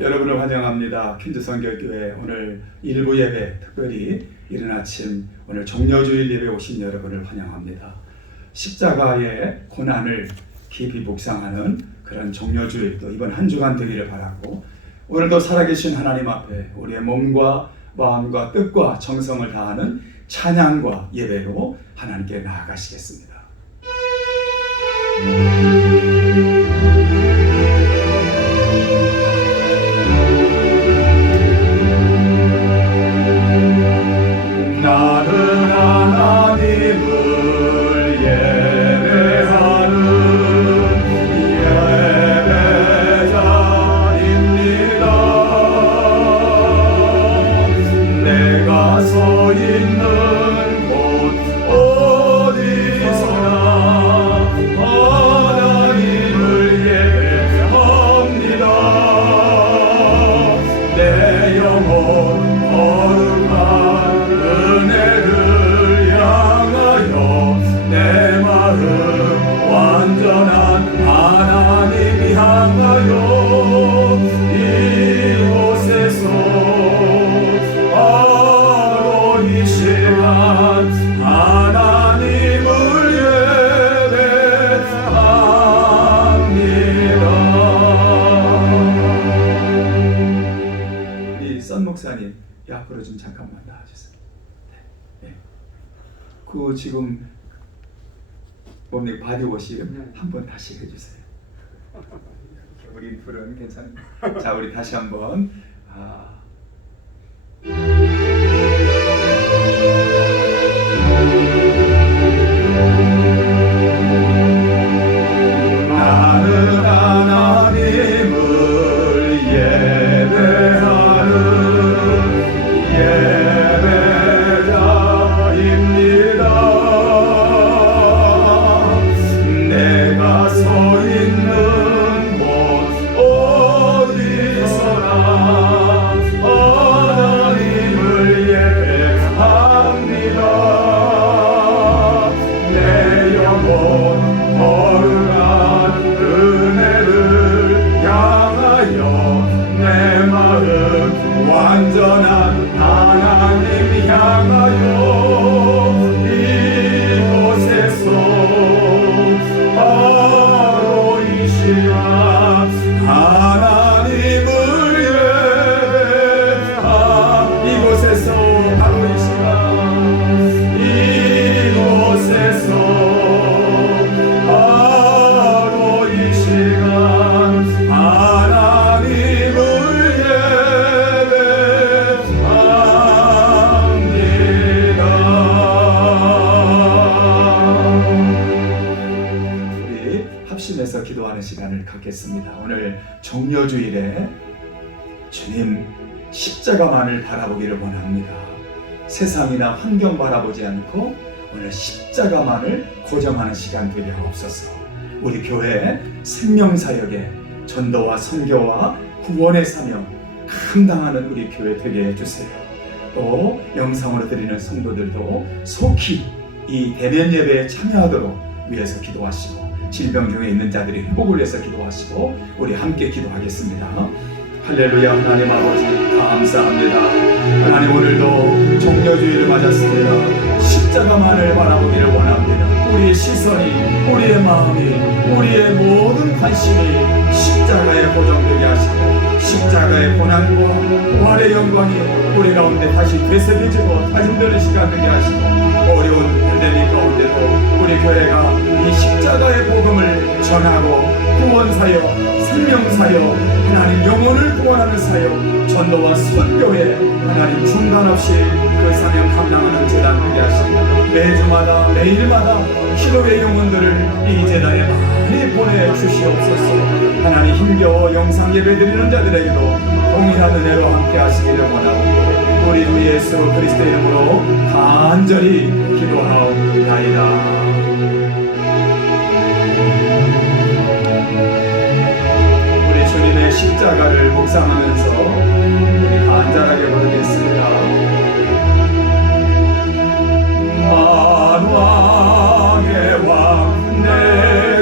여러분을 환영합니다. 퀸즈선교회 오늘 일부 예배, 특별히 이른 아침 오늘 종려주일 예배 오신 여러분을 환영합니다. 십자가의 고난을 깊이 묵상하는 그런 종려주일, 또 이번 한 주간 되기를 바라고, 오늘도 살아계신 하나님 앞에 우리의 몸과 마음과 뜻과 정성을 다하는 찬양과 예배로 하나님께 나아가시겠습니다. 나는 하나님을 예배하는 예배자입니다. 내가 서 있는 곳 어디서나 하나님을 예배합니다. 내 영혼 거룩한 은혜를 향하여 내 마음 완전한 하나님 향하여 이곳에서 바로 이 시간 하나님을 예배합니다. 우리 선 목사님 이 앞으로 좀 잠깐만 나와주세요. 네. 그 지금 뭡니까 바디워시 한번 다시 해주세요. 우리 둘은 괜찮아요. 자, 우리 다시 한번. 나는 하나님을 예배하는 예배자입니다. 내가 서 있는 곳 어디서나 하나님을 예배합니다. 내 영혼 거룩한 은혜를 향하여 내 마음 완전한 하나님 향하여 이곳에서 바로 이 시간 하나님을 이곳에서 바로 이 시간 이곳에서 바로 이 시간 하나님을 예배합니다. 우리 합심해서 기도하는 시간을 갖겠습니다. 오늘 종려주일에 주님 십자가만을 바라보기를 원합니다. 세상이나 환경 바라보지 않고 오늘 십자가만을 고정하는 시간 되게 하옵소서. 우리 교회 생명사역에 전도와 선교와 구원의 사명 감당하는 우리 교회 되게 해주세요. 또 영상으로 드리는 성도들도 속히 이 대면 예배에 참여하도록 위해서 기도하시고, 질병 중에 있는 자들이 회복을 위해서 기도하시고, 우리 함께 기도하겠습니다. 할렐루야. 하나님 아버지 감사합니다. 하나님 오늘도 종려주일을 맞았습니다. 십자가만을 바라보기를 원합니다. 우리의 시선이, 우리의 마음이, 우리의 모든 관심이 십자가에 고정되게 하시고, 십자가의 고난과 부활의 영광이 우리 가운데 다시 되새겨지고 다짐되는 시간 되게 하시고, 우리 교회가 이 십자가의 복음을 전하고 구원사역, 생명사역, 하나님 영혼을 구원하는 사역, 전도와 선교에 하나님 중단 없이 그 사명 감당하는 재단 되게 하십니다. 매주마다 매일마다 기도의 영혼들을 이 재단에 많이 보내주시옵소서. 하나님 힘겨워 영상 예배드리는 자들에게도 동일한 은혜로 함께 하시기를 원하고 우리 주 예수 그리스도의 이름으로 간절히 기도하옵나이다. 우리 주님의 십자가를 묵상하면서 우리 간절하게 부르겠습니다. 만왕의 왕 내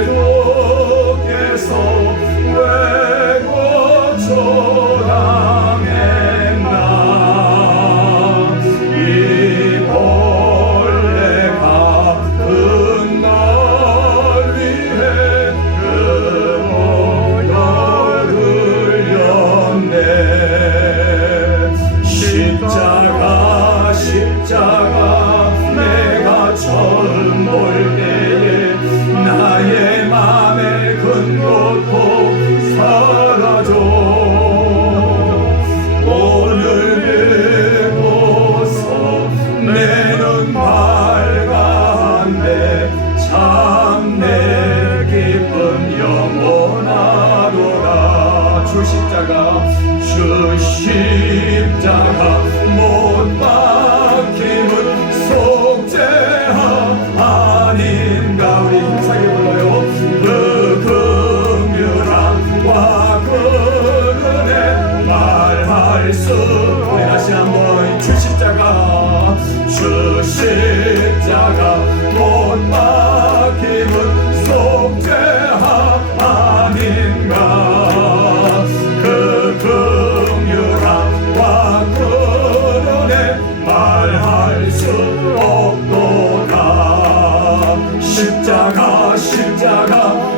주께서 왜 고초당했나. 이 벌레 같은 날 위해 그 모여 흘렸네. 십자가 내가 처음 볼 때에 나의 맘에 큰 고통 사라져. 오늘 믿고서 내 눈 밝았네. 참 내 기쁨 영원하도다. 주 십자가 못 박힘은 속죄함 아닌가. 우리 힘차게 불러요. 그 긍휼함과 그 은혜 말할 수. 우리 다시 한번 주 십자가 못 박힘은 속죄함 아닌가. 그 긍휼함과 그 은혜 말할 수 없도다. 십자가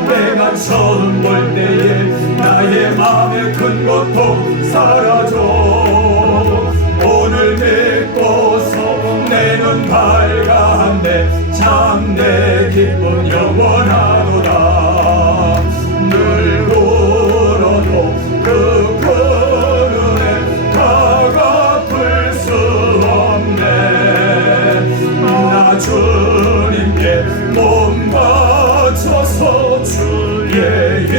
내가 처음 볼 때에 나의 마음의 큰 고통 사라져. 오늘 믿고서 내 눈 밝았네. 참 내 기쁨 영원하도다. 늘 울어도 그 은혜 다 갚을 수 없네. 나 주님께 몸 바쳐서 주의 일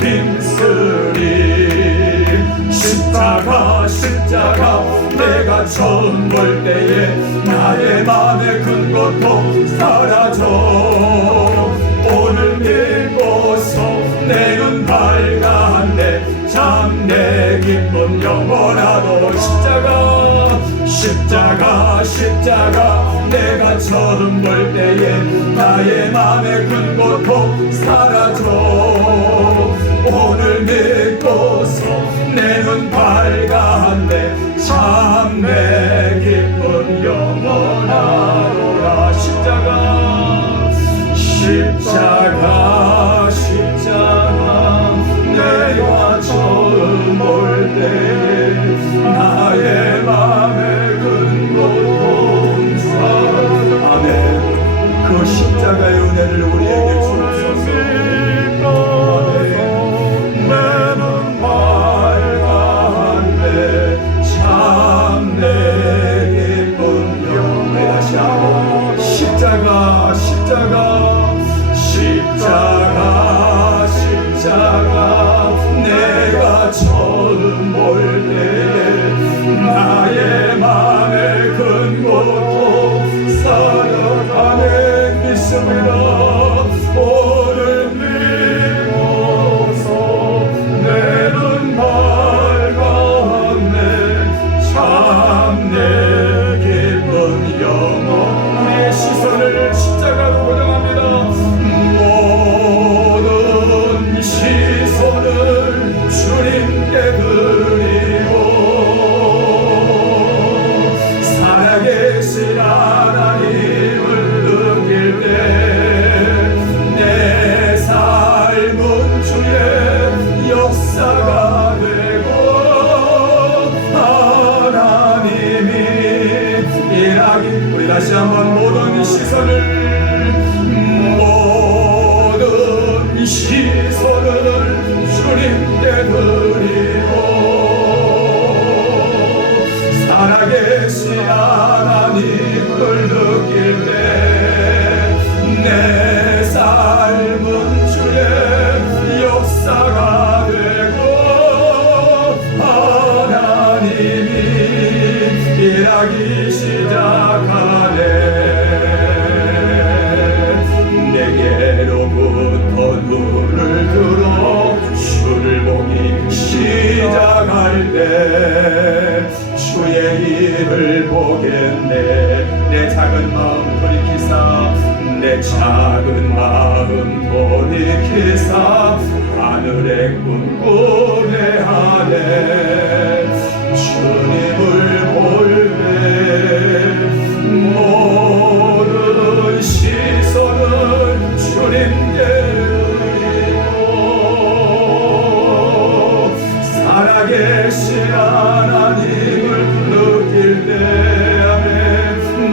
힘쓰리. 십자가 내가 처음 볼 때에 나의 맘에 큰 고통 사라져. 오늘 믿고서 내 눈 밝았네. 참 내 기쁨 영원하도. 십자가 내가 처음 볼 때에 나의 맘에 큰 고통 사라져. 오늘 믿고서 내 눈 밝았네. 참 내 기쁨 영원하도다. 십자가 내가 처음 볼 때에 나의 맘에 큰 고통 사라져. 아멘. 그 십자가의 은혜를 우리에게 주옵소서. 십자가 내가 처음 볼 때에 나의 맘에 큰 고통 사라가네. 믿습니다. 오늘 믿고서 내 눈 밝았네. 참 내 기쁜 영원. 우리의 시선을 십자가로 고정합니다. 시선을 주님께 드리고 살아계신 하나님을 느낄 때 내 삶은 주의 역사가 되고 하나님이 일하기. 우리 다시 한번 모든 시선을 돌이키사 내 작은 마음 돌이키사 하늘의 꿈꾸네 하네 주님을 볼 때 모든 시선을 주님께 드리고 살아계신 하나님을 느낄 때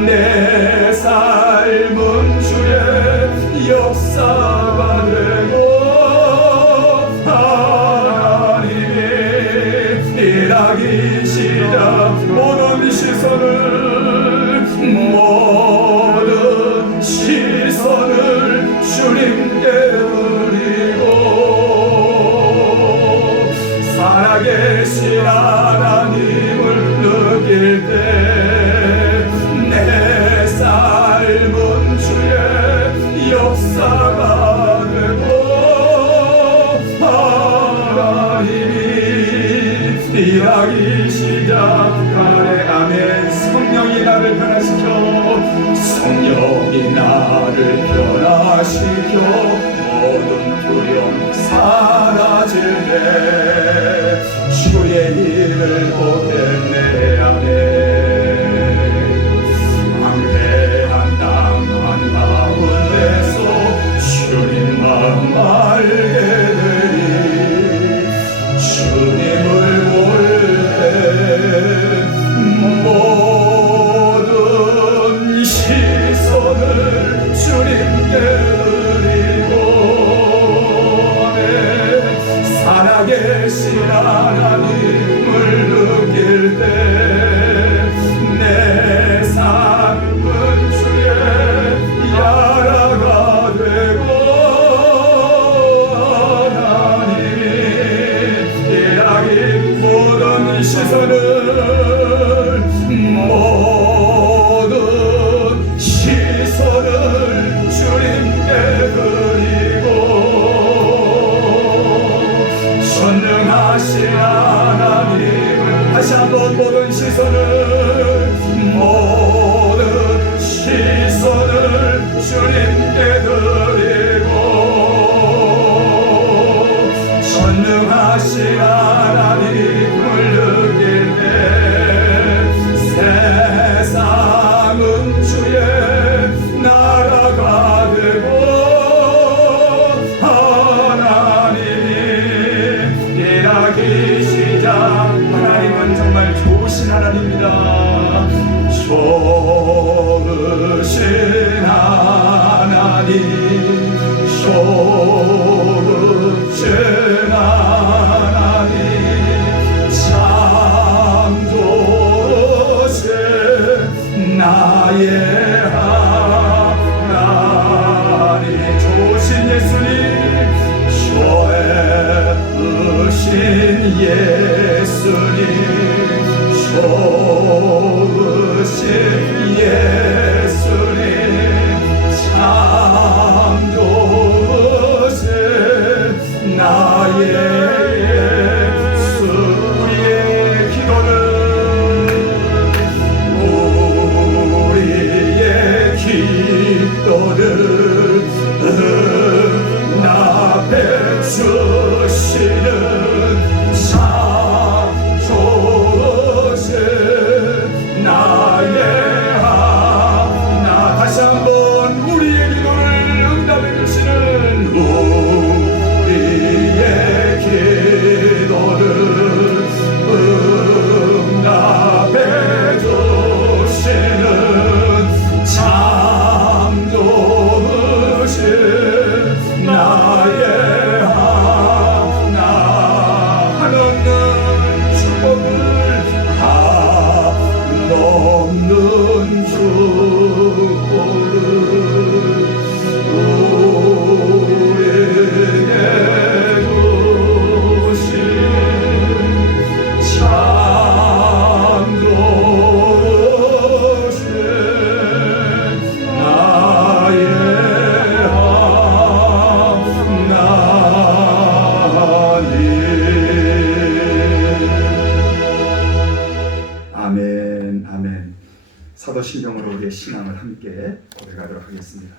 내 삶은 주의 역사가 되고 하나님이 일하기 시작 모든 시선을 주님께 드리고 살아계신 하나님을 느낄 때 내 삶은 주의 역사가 되고 하나님이 일하기 시작하네 아멘 성령이 나를 변화시켜 성령이 나를 변화시켜 모든 두려움 사라질 때 주의 일을 보겠네 아멘 황폐한 땅 한가운데서 주님 마음 알게 되리 주님을 볼 때 모든 시선을 주님께 드리고 살아계신 하나님을 느낄 때 내 삶은 주의 나라가 되고 하나님이 일하기 모든 시선을 주님께 드리고 전능하신 하나님을 다시 한번 모든 시선을 주님께 드리고 전능하신 하나님을 느낄 때 세상은 주의 나라가 되고 하나님이 일하기 시작 하나님은 정말 좋으신 하나님입니다 좋으신 하나님 좋으신 하나님 참 좋으신 나의 하나님 좋으신 예수님 좋으신 예수님 좋으신 예수님 참 고백하도록 하겠습니다.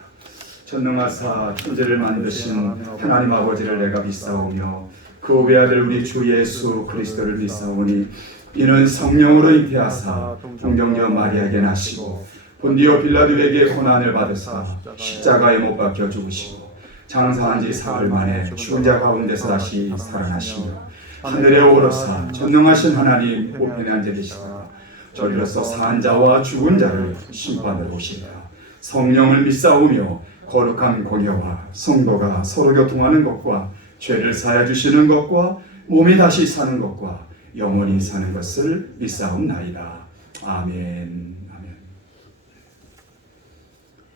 전능하사 천지를 만드신 하나님 아버지를 내가 믿사오며 그 외아들 우리 주 예수 그리스도를 믿사오니 이는 성령으로 잉태하사 동정녀 마리아에게 나시고 본디오 빌라도에게 고난을 받으사 십자가에 못 박혀 죽으시고 장사한 지 사흘 만에 죽은 자 가운데서 다시 살아나시며 하늘에 오르사 전능하신 하나님 우편에 앉아 계시다가 저리로서 산 자와 죽은 자를 심판하러 오시리라. 성령을 믿사오며 거룩한 공예와 성도가 서로 교통하는 것과 죄를 사해 주시는 것과 몸이 다시 사는 것과 영원히 사는 것을 믿사옵나이다. 아멘. 아멘.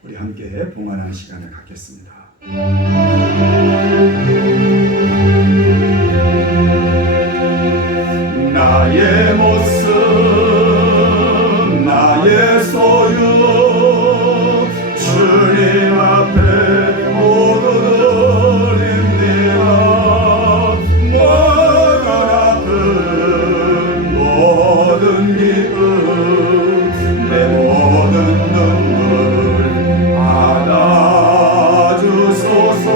우리 함께 봉헌하는 시간을 갖겠습니다. 나의 모습 나의 소유 주님 앞에 모두 드립니다. 모든 아픔 모든 기쁨 내 모든 눈물 받아주소서.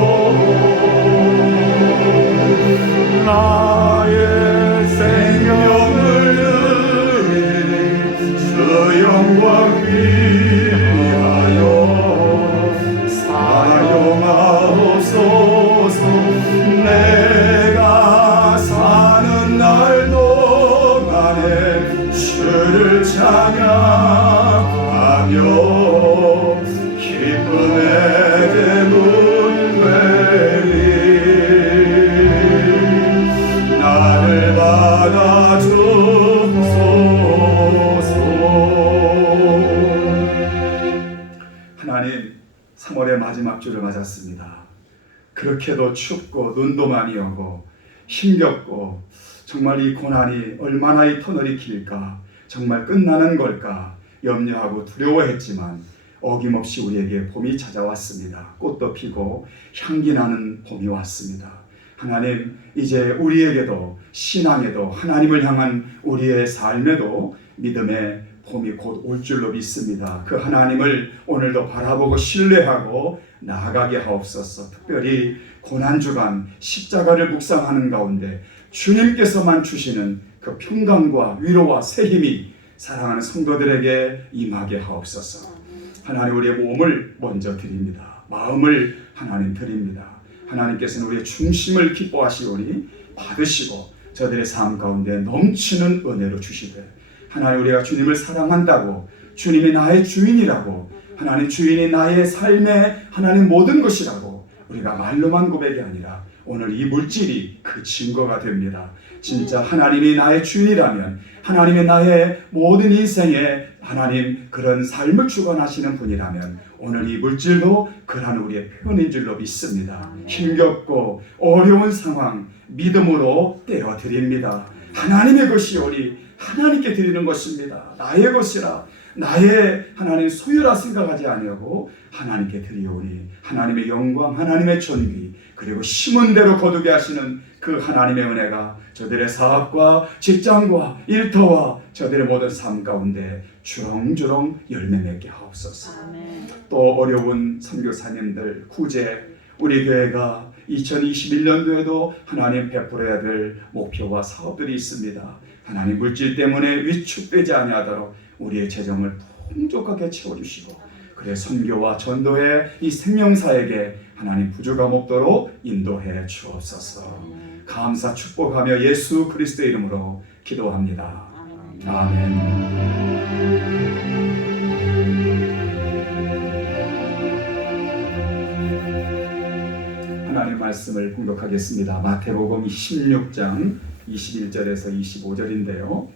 나의 생명을 드리니 주 영광 위하여 사용하옵소서. 내가 사는 날 동안에 주를 찬양하며 기쁨의 대문 되리. 나를 받아주소서. 하나님, 3월의 마지막 주를 맞았습니다. 그렇게도 춥고 눈도 많이 오고 힘겹고 정말 이 고난이 얼마나 이 터널이 길까, 정말 끝나는 걸까 염려하고 두려워했지만 어김없이 우리에게 봄이 찾아왔습니다. 꽃도 피고 향기 나는 봄이 왔습니다. 하나님, 이제 우리에게도 신앙에도 하나님을 향한 우리의 삶에도 믿음의 봄이 곧 올 줄로 믿습니다. 그 하나님을 오늘도 바라보고 신뢰하고 나아가게 하옵소서. 특별히 고난주간 십자가를 묵상하는 가운데 주님께서만 주시는 그 평강과 위로와 새 힘이 사랑하는 성도들에게 임하게 하옵소서. 하나님, 우리의 몸을 먼저 드립니다. 마음을 하나님 드립니다. 하나님께서는 우리의 중심을 기뻐하시오니 받으시고 저들의 삶 가운데 넘치는 은혜로 주시되, 하나님, 우리가 주님을 사랑한다고, 주님이 나의 주인이라고, 하나님 주인이 나의 삶의 하나님 모든 것이라고 우리가 말로만 고백이 아니라 오늘 이 물질이 그 증거가 됩니다. 진짜 하나님이 나의 주인이라면, 하나님이 나의 모든 인생에 하나님 그런 삶을 주관하시는 분이라면 오늘 이 물질도 그러한 우리의 표현인 줄로 믿습니다. 힘겹고 어려운 상황 믿음으로 떼어드립니다. 하나님의 것이오니 하나님께 드리는 것입니다. 나의 것이라, 나의 하나님 소유라 생각하지 아니하고 하나님께 드리오니 하나님의 영광, 하나님의 존귀, 그리고 심은 대로 거두게 하시는 그 하나님의 은혜가 저들의 사업과 직장과 일터와 저들의 모든 삶 가운데 주렁주렁 열매 맺게 하옵소서. 아멘. 또 어려운 선교사님들 구제, 우리 교회가 2021년도에도 하나님 베풀어야 될 목표와 사업들이 있습니다. 하나님, 물질 때문에 위축되지 아니하도록 우리의 재정을 풍족하게 채워주시고, 그래 선교와 전도의 이 생명사에게 하나님 부족함 없도록 인도해 주옵소서. 감사 축복하며 예수 그리스도의 이름으로 기도합니다. 아멘. 하나님 말씀을 봉독하겠습니다. 마태복음 16장 21절에서 25절인데요.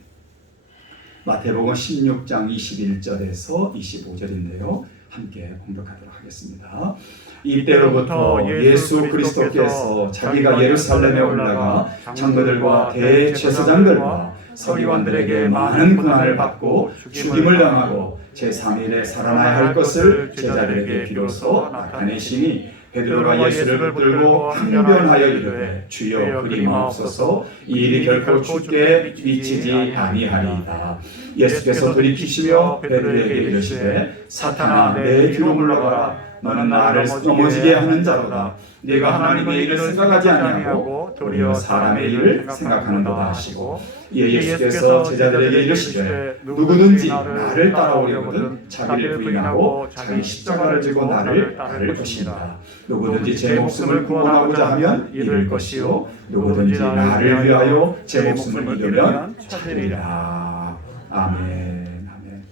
마태복음 16장 21절에서 25절인데요. 함께 봉독하도록 하겠습니다. 이때로부터 예수 그리스도께서 자기가 예루살렘에 올라가 장로들과 대제사장들과 서기관들에게 많은 고난을 받고 죽임을 당하고 제3일에 살아나야 할 것을 제자들에게 비로소 나타내시니 베드로가 예수를 붙들고 항변하여 이르되 주여 그리마옵소서 이 일이 결코 주께 미치지 아니하리이다. 예수께서 돌이키시며 베드로에게 이르시되 사탄아 내 뒤로 물러가라. 너는 나를 넘어지게 하는 자로다. 네가 하나님의 일을 생각하지 아니하고 도리어 사람의 일을 생각하는도다 하시고 이에 예수께서 제자들에게 이르시되 누구든지 나를 따라오려거든 자기를 부인하고 자기 십자가를 지고 나를 따를 것이다. 누구든지 제 목숨을 구원하고자 하면 잃을 것이요 누구든지 나를 위하여 제 목숨을 잃으면 찾으리라. 아멘. 아멘.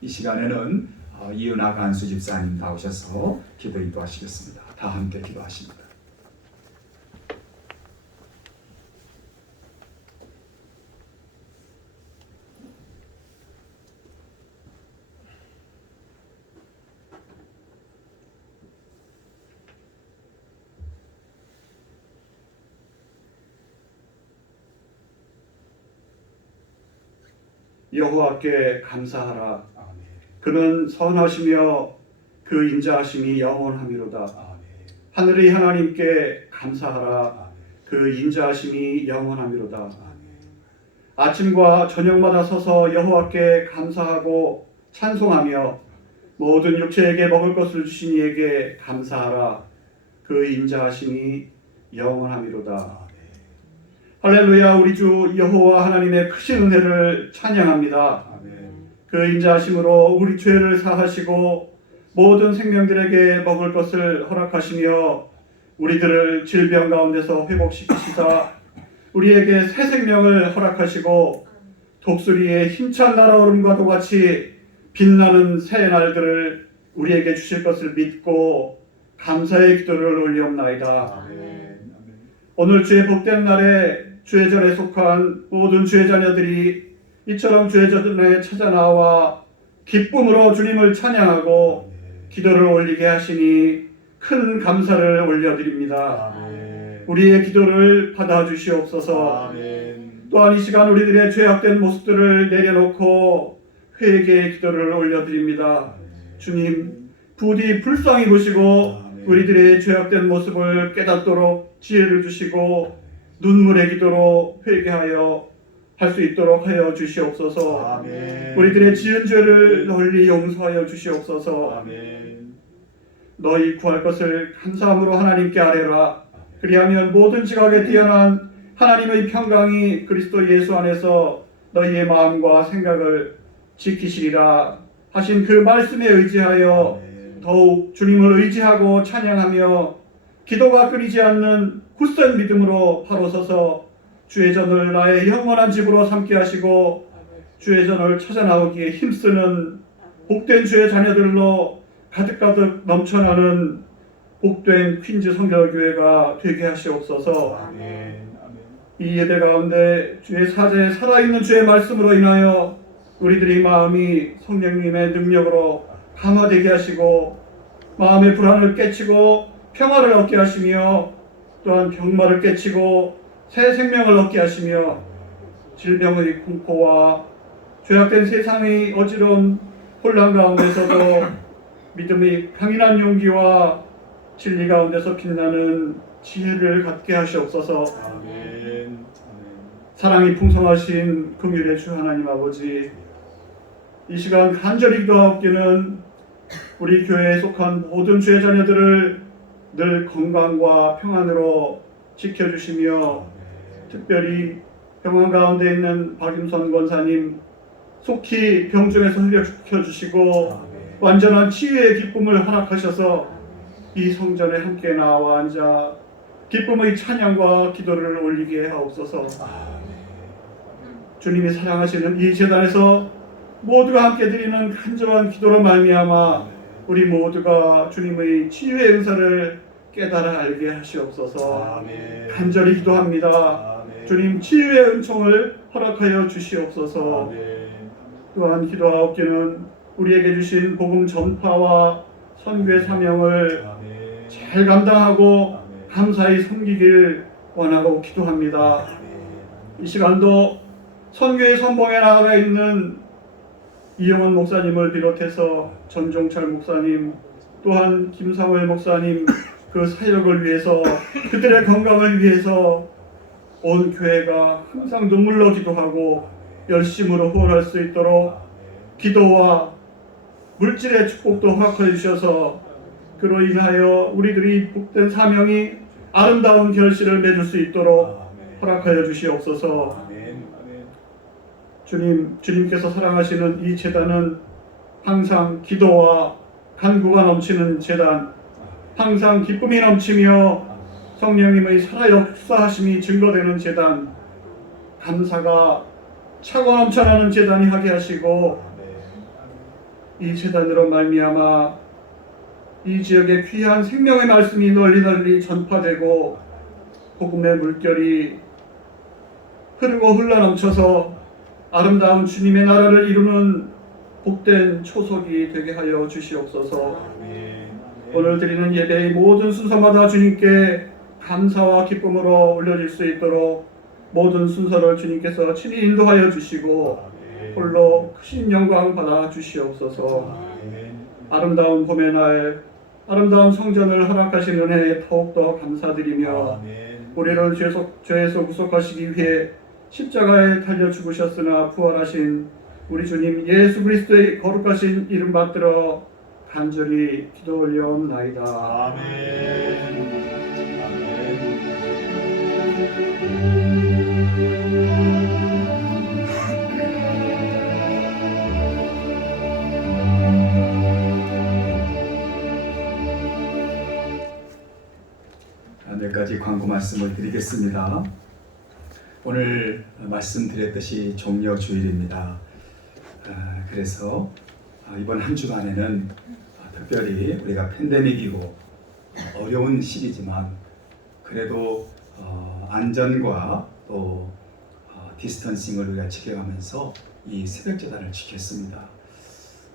이 시간에는 이은하 간수 집사님 나오셔서 기도 인도하시겠습니다. 다 함께 기도하십니다. 여호와께 감사하라. 그는 선하시며 그 인자하심이 영원하미로다. 하늘의 하나님께 감사하라. 그 인자하심이 영원하미로다. 아침과 저녁마다 서서 여호와께 감사하고 찬송하며 모든 육체에게 먹을 것을 주신 이에게 감사하라. 그 인자하심이 영원하미로다. 할렐루야. 우리 주 여호와 하나님의 크신 은혜를 찬양합니다. 그 인자하심으로 우리 죄를 사하시고 모든 생명들에게 먹을 것을 허락하시며 우리들을 질병 가운데서 회복시키시사 우리에게 새 생명을 허락하시고 독수리의 힘찬 날아오름과도 같이 빛나는 새 날들을 우리에게 주실 것을 믿고 감사의 기도를 올리옵나이다. 오늘 주의 복된 날에 주의 전에 속한 모든 주의 자녀들이 이처럼 주의 전에 찾아 나와 기쁨으로 주님을 찬양하고 기도를 올리게 하시니 큰 감사를 올려드립니다. 우리의 기도를 받아주시옵소서. 또한 이 시간 우리들의 죄악된 모습들을 내려놓고 회개의 기도를 올려드립니다. 주님, 부디 불쌍히 보시고 우리들의 죄악된 모습을 깨닫도록 지혜를 주시고 눈물의 기도로 회개하여 할 수 있도록 하여 주시옵소서. 우리들의 지은 죄를 널리 용서하여 주시옵소서. 너희 구할 것을 감사함으로 하나님께 아뢰라. 그리하면 모든 지각에 뛰어난 하나님의 평강이 그리스도 예수 안에서 너희의 마음과 생각을 지키시리라 하신 그 말씀에 의지하여 더욱 주님을 의지하고 찬양하며 기도가 끊이지 않는 굳센 믿음으로 바로 서서 주의 전을 나의 영원한 집으로 삼게 하시고 주의 전을 찾아 나오기에 힘쓰는 복된 주의 자녀들로 가득가득 넘쳐나는 복된 퀸즈 성결교회가 되게 하시옵소서. 이 예배 가운데 주의 사제에 살아있는 주의 말씀으로 인하여 우리들의 마음이 성령님의 능력으로 강화되게 하시고 마음의 불안을 깨치고 평화를 얻게 하시며 또한 병마를 깨치고 새 생명을 얻게 하시며 질병의 공포와 죄악된 세상의 어지러운 혼란 가운데서도 믿음의 강인한 용기와 진리 가운데서 빛나는 지혜를 갖게 하시옵소서. 사랑이 풍성하신 긍휼의 주 하나님 아버지, 이 시간 간절히 기도하옵기는 우리 교회에 속한 모든 주의 자녀들을 늘 건강과 평안으로 지켜주시며 특별히 병원 가운데 있는 박임선 권사님 속히 병중에서 회복시켜주시고 완전한 치유의 기쁨을 허락하셔서 이 성전에 함께 나와 앉아 기쁨의 찬양과 기도를 올리게 하옵소서. 주님이 사랑하시는 이 제단에서 모두가 함께 드리는 간절한 기도로 말미암아 우리 모두가 주님의 치유의 은사를 깨달아 알게 하시옵소서. 간절히 기도합니다. 주님, 치유의 은총을 허락하여 주시옵소서. 또한 기도하옵기는 우리에게 주신 복음 전파와 선교의 사명을 잘 감당하고 감사히 섬기길 원하고 기도합니다. 이 시간도 선교의 선봉에 나아가 있는 이영원 목사님을 비롯해서 전종철 목사님, 또한 김상월 목사님, 그 사역을 위해서 그들의 건강을 위해서 온 교회가 항상 눈물로 기도하고 열심으로 후원할 수 있도록 기도와 물질의 축복도 허락해 주셔서 그로 인하여 우리들이 복된 사명이 아름다운 결실을 맺을 수 있도록 허락하여 주시옵소서. 주님께서 사랑하시는 이 제단은 항상 기도와 간구가 넘치는 제단, 항상 기쁨이 넘치며 성령님의 살아 역사하심이 증거되는 제단, 감사가 차고 넘쳐나는 제단이 하게 하시고 이 제단으로 말미암아 이 지역의 귀한 생명의 말씀이 널리 전파되고 복음의 물결이 흐르고 흘러넘쳐서 아름다운 주님의 나라를 이루는 복된 초석이 되게 하여 주시옵소서. 오늘 드리는 예배의 모든 순서마다 주님께 감사와 기쁨으로 올려질 수 있도록 모든 순서를 주님께서 친히 인도하여 주시고 홀로 크신 영광 받아 주시옵소서. 아름다운 봄의 날 아름다운 성전을 허락하신 은혜에 더욱더 감사드리며 우리를 죄에서 구속하시기 위해 십자가에 달려 죽으셨으나 부활하신 우리 주님 예수 그리스도의 거룩하신 이름 받들어 간절히 기도 올려옵나이다. 아멘. 몇 가지 광고 말씀을 드리겠습니다. 오늘 말씀드렸듯이 종려주일입니다. 그래서 이번 한 주간에는 특별히 우리가 팬데믹이고 어려운 시기지만 그래도 안전과 또 디스턴싱을 우리가 지켜가면서 이 새벽제단을 지켰습니다.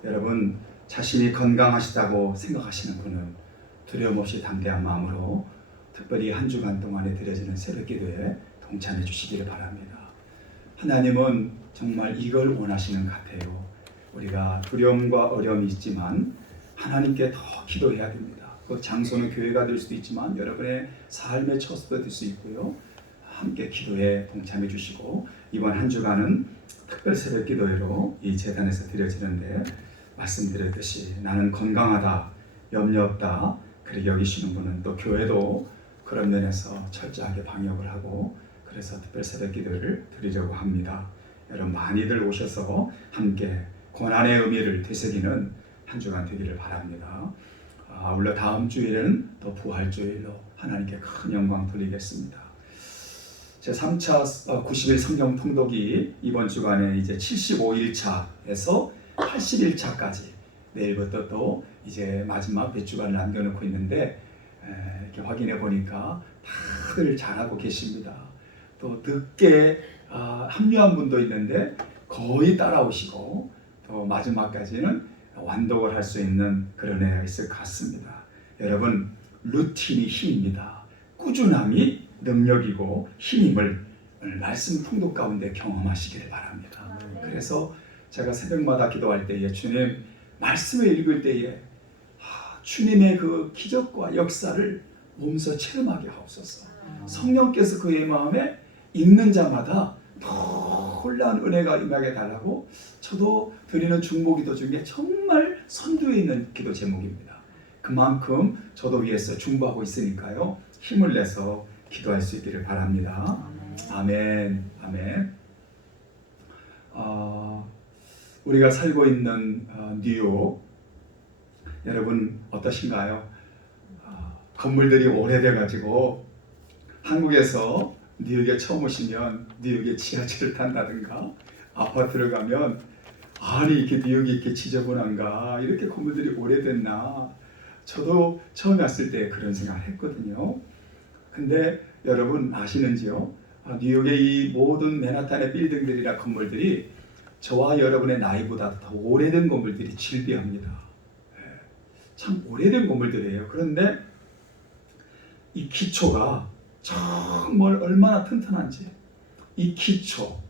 여러분 자신이 건강하시다고 생각하시는 분은 두려움 없이 담대한 마음으로 특별히 한 주간 동안에 드려지는 새벽기도에 동참해 주시기를 바랍니다. 하나님은 정말 이걸 원하시는 것 같아요. 우리가 두려움과 어려움이 있지만 하나님께 더 기도해야 됩니다. 그 장소는 교회가 될 수도 있지만 여러분의 삶의 처소도 될 수 있고요. 함께 기도에 동참해 주시고 이번 한 주간은 특별 새벽 기도회로 이 재단에서 드려지는데 말씀드렸듯이 나는 건강하다, 염려 없다 그렇게 여기시는 분은 또 교회도 그런 면에서 철저하게 방역을 하고 그래서 특별 새벽 기도를 드리려고 합니다. 여러분 많이들 오셔서 함께 고난의 의미를 되새기는 한 주간 되기를 바랍니다. 물론 다음 주일은 또 부활주일로 하나님께 큰 영광 돌리겠습니다. 제 3차 90일 성경 통독이 이번 주간에 이제 75일차에서 81차까지 내일부터 또 이제 마지막 몇 주간을 남겨놓고 있는데 이렇게 확인해 보니까 다들 잘하고 계십니다. 또 늦게 합류한 분도 있는데 거의 따라오시고 또 마지막까지는 완독을 할 수 있는 그런 애가 있을 것 같습니다. 여러분 루틴이 힘입니다. 꾸준함이 능력이고 힘임을 말씀 통독 가운데 경험하시기를 바랍니다. 그래서 제가 새벽마다 기도할 때에 주님 말씀을 읽을 때에 주님의 그 기적과 역사를 몸소 체험하게 하옵소서. 성령께서 그의 마음에 읽는 자마다 더 놀라운 은혜가 임하게 달라고 저도 드리는 중보기도 중에 정말 선두에 있는 기도 제목입니다. 그만큼 저도 위해서 중보하고 있으니까요. 힘을 내서 기도할 수 있기를 바랍니다. 아멘. 아멘. 우리가 살고 있는 뉴욕 여러분 어떠신가요? 건물들이 오래돼가지고 한국에서 뉴욕에 처음 오시면 뉴욕에 지하철을 탄다든가 아파트를 가면 아니 이렇게 뉴욕이 이렇게 지저분한가 이렇게 건물들이 오래됐나 저도 처음에 왔을 때 그런 생각을 했거든요. 근데 여러분 아시는지요? 뉴욕의 이 모든 맨하탄의 빌딩들이나 건물들이 저와 여러분의 나이보다 더 오래된 건물들이 질비합니다. 참 오래된 건물들이에요. 그런데 이 기초가 정말 얼마나 튼튼한지 이 기초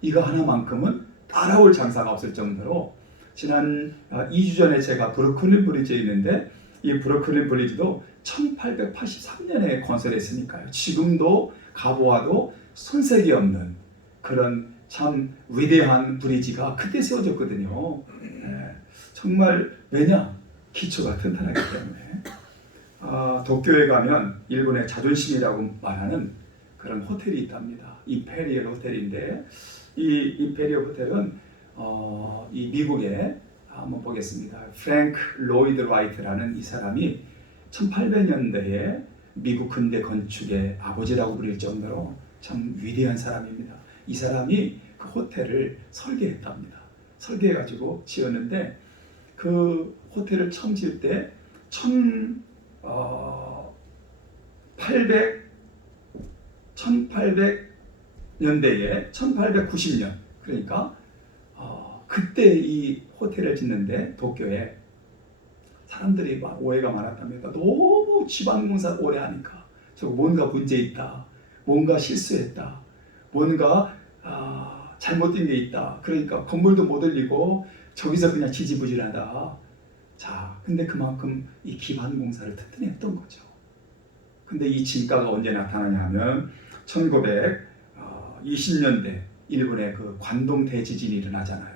이거 하나만큼은 따라올 장사가 없을 정도로 지난 2주 전에 제가 브루클린 브리지에 있는데 이 브루클린 브리지도 1883년에 건설했으니까요. 지금도 가보아도 손색이 없는 그런 참 위대한 브리지가 그때 세워졌거든요. 정말 왜냐? 기초가 튼튼하기 때문에. 도쿄에 가면 일본의 자존심이라고 말하는 그런 호텔이 있답니다. 임페리얼 호텔인데 이 임페리얼 호텔은 이 미국에 한번 보겠습니다. 프랭크 로이드 라이트라는 이 사람이 1800년대에 미국 근대 건축의 아버지라고 부릴 정도로 참 위대한 사람입니다. 이 사람이 그 호텔을 설계했답니다. 설계해가지고 지었는데 그 호텔을 처음 지을 때 1800년대에 1890년 그러니까 그때 이 호텔을 짓는데 도쿄에 사람들이 막 오해가 많았답니다. 너무 지방공사 오래 하니까 저 뭔가 문제 있다, 뭔가 실수했다, 뭔가 잘못된 게 있다. 그러니까 건물도 못 올리고 저기서 그냥 지지부진하다. 자, 근데 그만큼 이 기반 공사를 튼튼히 했던 거죠. 근데 이 진가가 언제 나타나냐면 1920년대 일본의 그 관동 대지진이 일어나잖아요.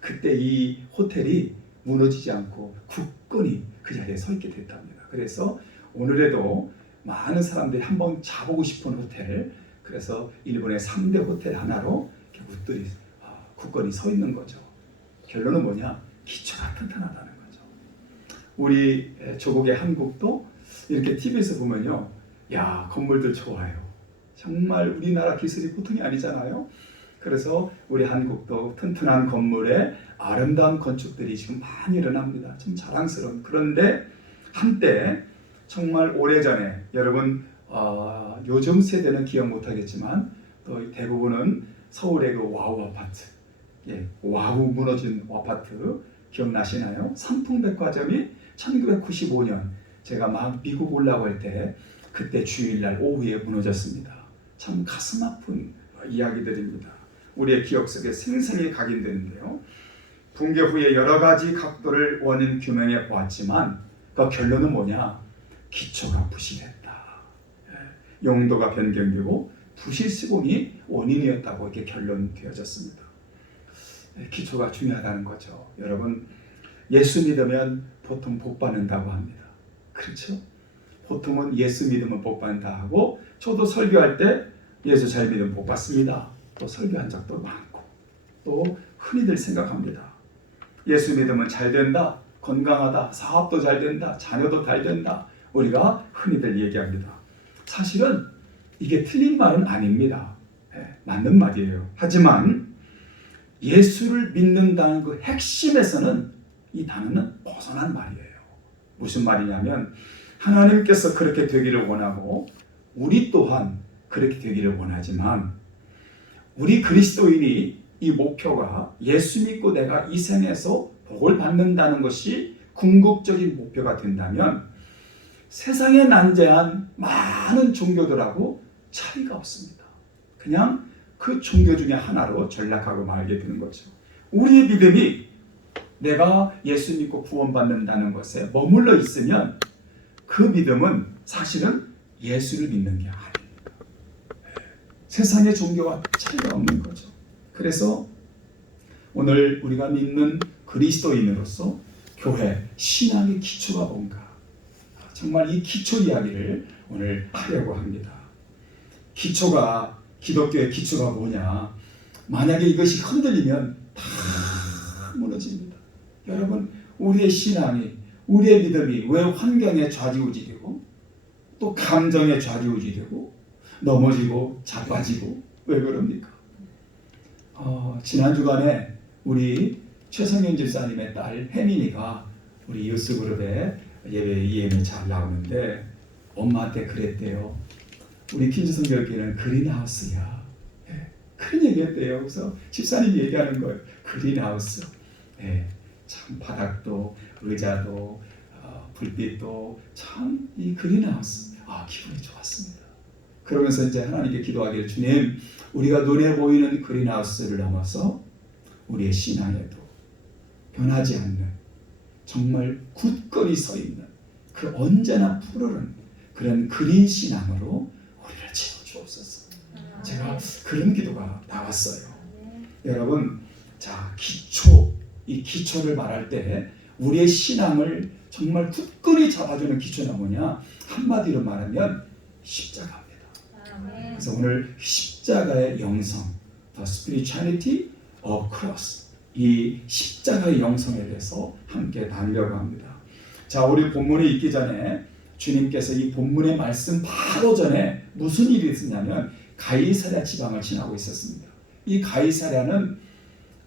그때 이 호텔이 무너지지 않고 굳건히 그 자리에 서 있게 됐답니다. 그래서 오늘에도 많은 사람들이 한번 자보고 싶은 호텔, 그래서 일본의 3대 호텔 하나로 이렇게 굳건히 서 있는 거죠. 결론은 뭐냐? 기초가 튼튼하다는 거죠. 우리 조국의 한국도 이렇게 TV에서 보면요, 야, 건물들 좋아요. 정말 우리나라 기술이 보통이 아니잖아요. 그래서 우리 한국도 튼튼한 건물에 아름다운 건축들이 지금 많이 일어납니다. 좀 자랑스러운. 그런데 한때 정말 오래전에 여러분 요즘 세대는 기억 못하겠지만 또 대부분은 서울의 그 와우 아파트, 와우 무너진 아파트 기억나시나요? 삼풍백화점이 1995년 제가 막 미국 올라갈 때 그때 주일날 오후에 무너졌습니다. 참 가슴 아픈 이야기들입니다. 우리의 기억 속에 생생히 각인되는데요. 붕괴 후에 여러 가지 각도를 원인 규명해 보았지만 그 결론은 뭐냐? 기초가 부실했다. 용도가 변경되고 부실 시공이 원인이었다고 이렇게 결론되어졌습니다. 기초가 중요하다는 거죠. 여러분, 예수 믿으면 보통 복 받는다고 합니다. 그렇죠? 보통은 예수 믿으면 복 받는다 하고, 저도 설교할 때 예수 잘 믿으면 복 받습니다. 또 설교한 적도 많고, 또 흔히들 생각합니다. 예수 믿으면 잘 된다, 건강하다, 사업도 잘 된다, 자녀도 잘 된다, 우리가 흔히들 얘기합니다. 사실은 이게 틀린 말은 아닙니다. 맞는 말이에요. 하지만 예수를 믿는다는 그 핵심에서는 이 단어는 벗어난 말이에요. 무슨 말이냐면 하나님께서 그렇게 되기를 원하고 우리 또한 그렇게 되기를 원하지만 우리 그리스도인이 이 목표가 예수 믿고 내가 이 생에서 복을 받는다는 것이 궁극적인 목표가 된다면 세상에 난재한 많은 종교들하고 차이가 없습니다. 그냥 그 종교 중에 하나로 전락하고 말게 되는 거죠. 우리의 믿음이 내가 예수 믿고 구원받는다는 것에 머물러 있으면 그 믿음은 사실은 예수를 믿는 게 아닙니다. 세상의 종교와 차이가 없는 거죠. 그래서 오늘 우리가 믿는 그리스도인으로서 교회, 신앙의 기초가 뭔가, 정말 이 기초 이야기를 오늘 하려고 합니다. 기초가, 기독교의 기초가 뭐냐? 만약에 이것이 흔들리면 다 무너집니다. 여러분, 우리의 신앙이, 우리의 믿음이 왜 환경에 좌지우지되고 또 감정에 좌지우지되고 넘어지고 자빠지고 왜 그럽니까? 지난 주간에 우리 최성현 집사님의 딸 혜민이가 우리 유스그룹에 예배에 잘 나오는데 엄마한테 그랬대요. 우리 킨즈성결교회는 그린하우스야. 그런 얘기했대요. 그래서 집사님이 얘기하는 거예요. 그린하우스. 참 바닥도 의자도 불빛도 참 이 그린하우스. 기분이 좋았습니다. 그러면서 이제 하나님께 기도하기를, 주님, 우리가 눈에 보이는 그린하우스를 넘어서 우리의 신앙에도 변하지 않는 정말 굳건히 서 있는 그 언제나 푸르른 그런 그린 신앙으로 우리를 채워주옵소서. 제가 그런 기도가 나왔어요. 여러분, 자, 이 기초를 말할 때 우리의 신앙을 정말 굳건히 잡아주는 기초는 뭐냐? 한마디로 말하면 십자가입니다. 그래서 오늘 십자가의 영성, The Spirituality of Cross, 이 십자가의 영성에 대해서 함께 나누려고 합니다. 자, 우리 본문이 있기 전에 주님께서 이 본문의 말씀 바로 전에 무슨 일이 있었냐면 가이사랴 지방을 지나고 있었습니다. 이 가이사랴는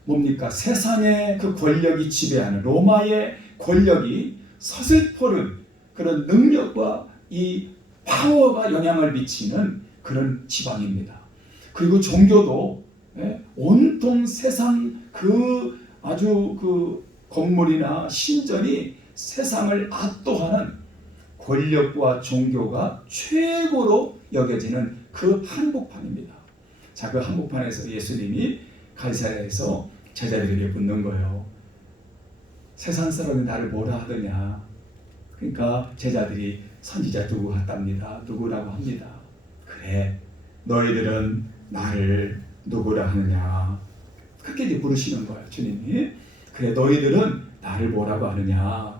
뭡니까? 세상의 그 권력이 지배하는 로마의 권력이 서슬퍼른 그런 능력과 이 파워가 영향을 미치는 그런 지방입니다. 그리고 종교도 온통 세상 그 아주 그 건물이나 신전이 세상을 압도하는 권력과 종교가 최고로 여겨지는 그 한복판입니다. 자, 그 한복판에서 예수님이 가이사랴에서 제자들에게 묻는 거예요. 세상 사람이 나를 뭐라 하더냐. 그러니까 제자들이 선지자 누구 같답니다. 누구라고 합니다. 그래, 너희들은 나를 누구라 하느냐. 그렇게 이제 물으시는 거예요, 주님이. 그래, 너희들은 나를 뭐라고 하느냐.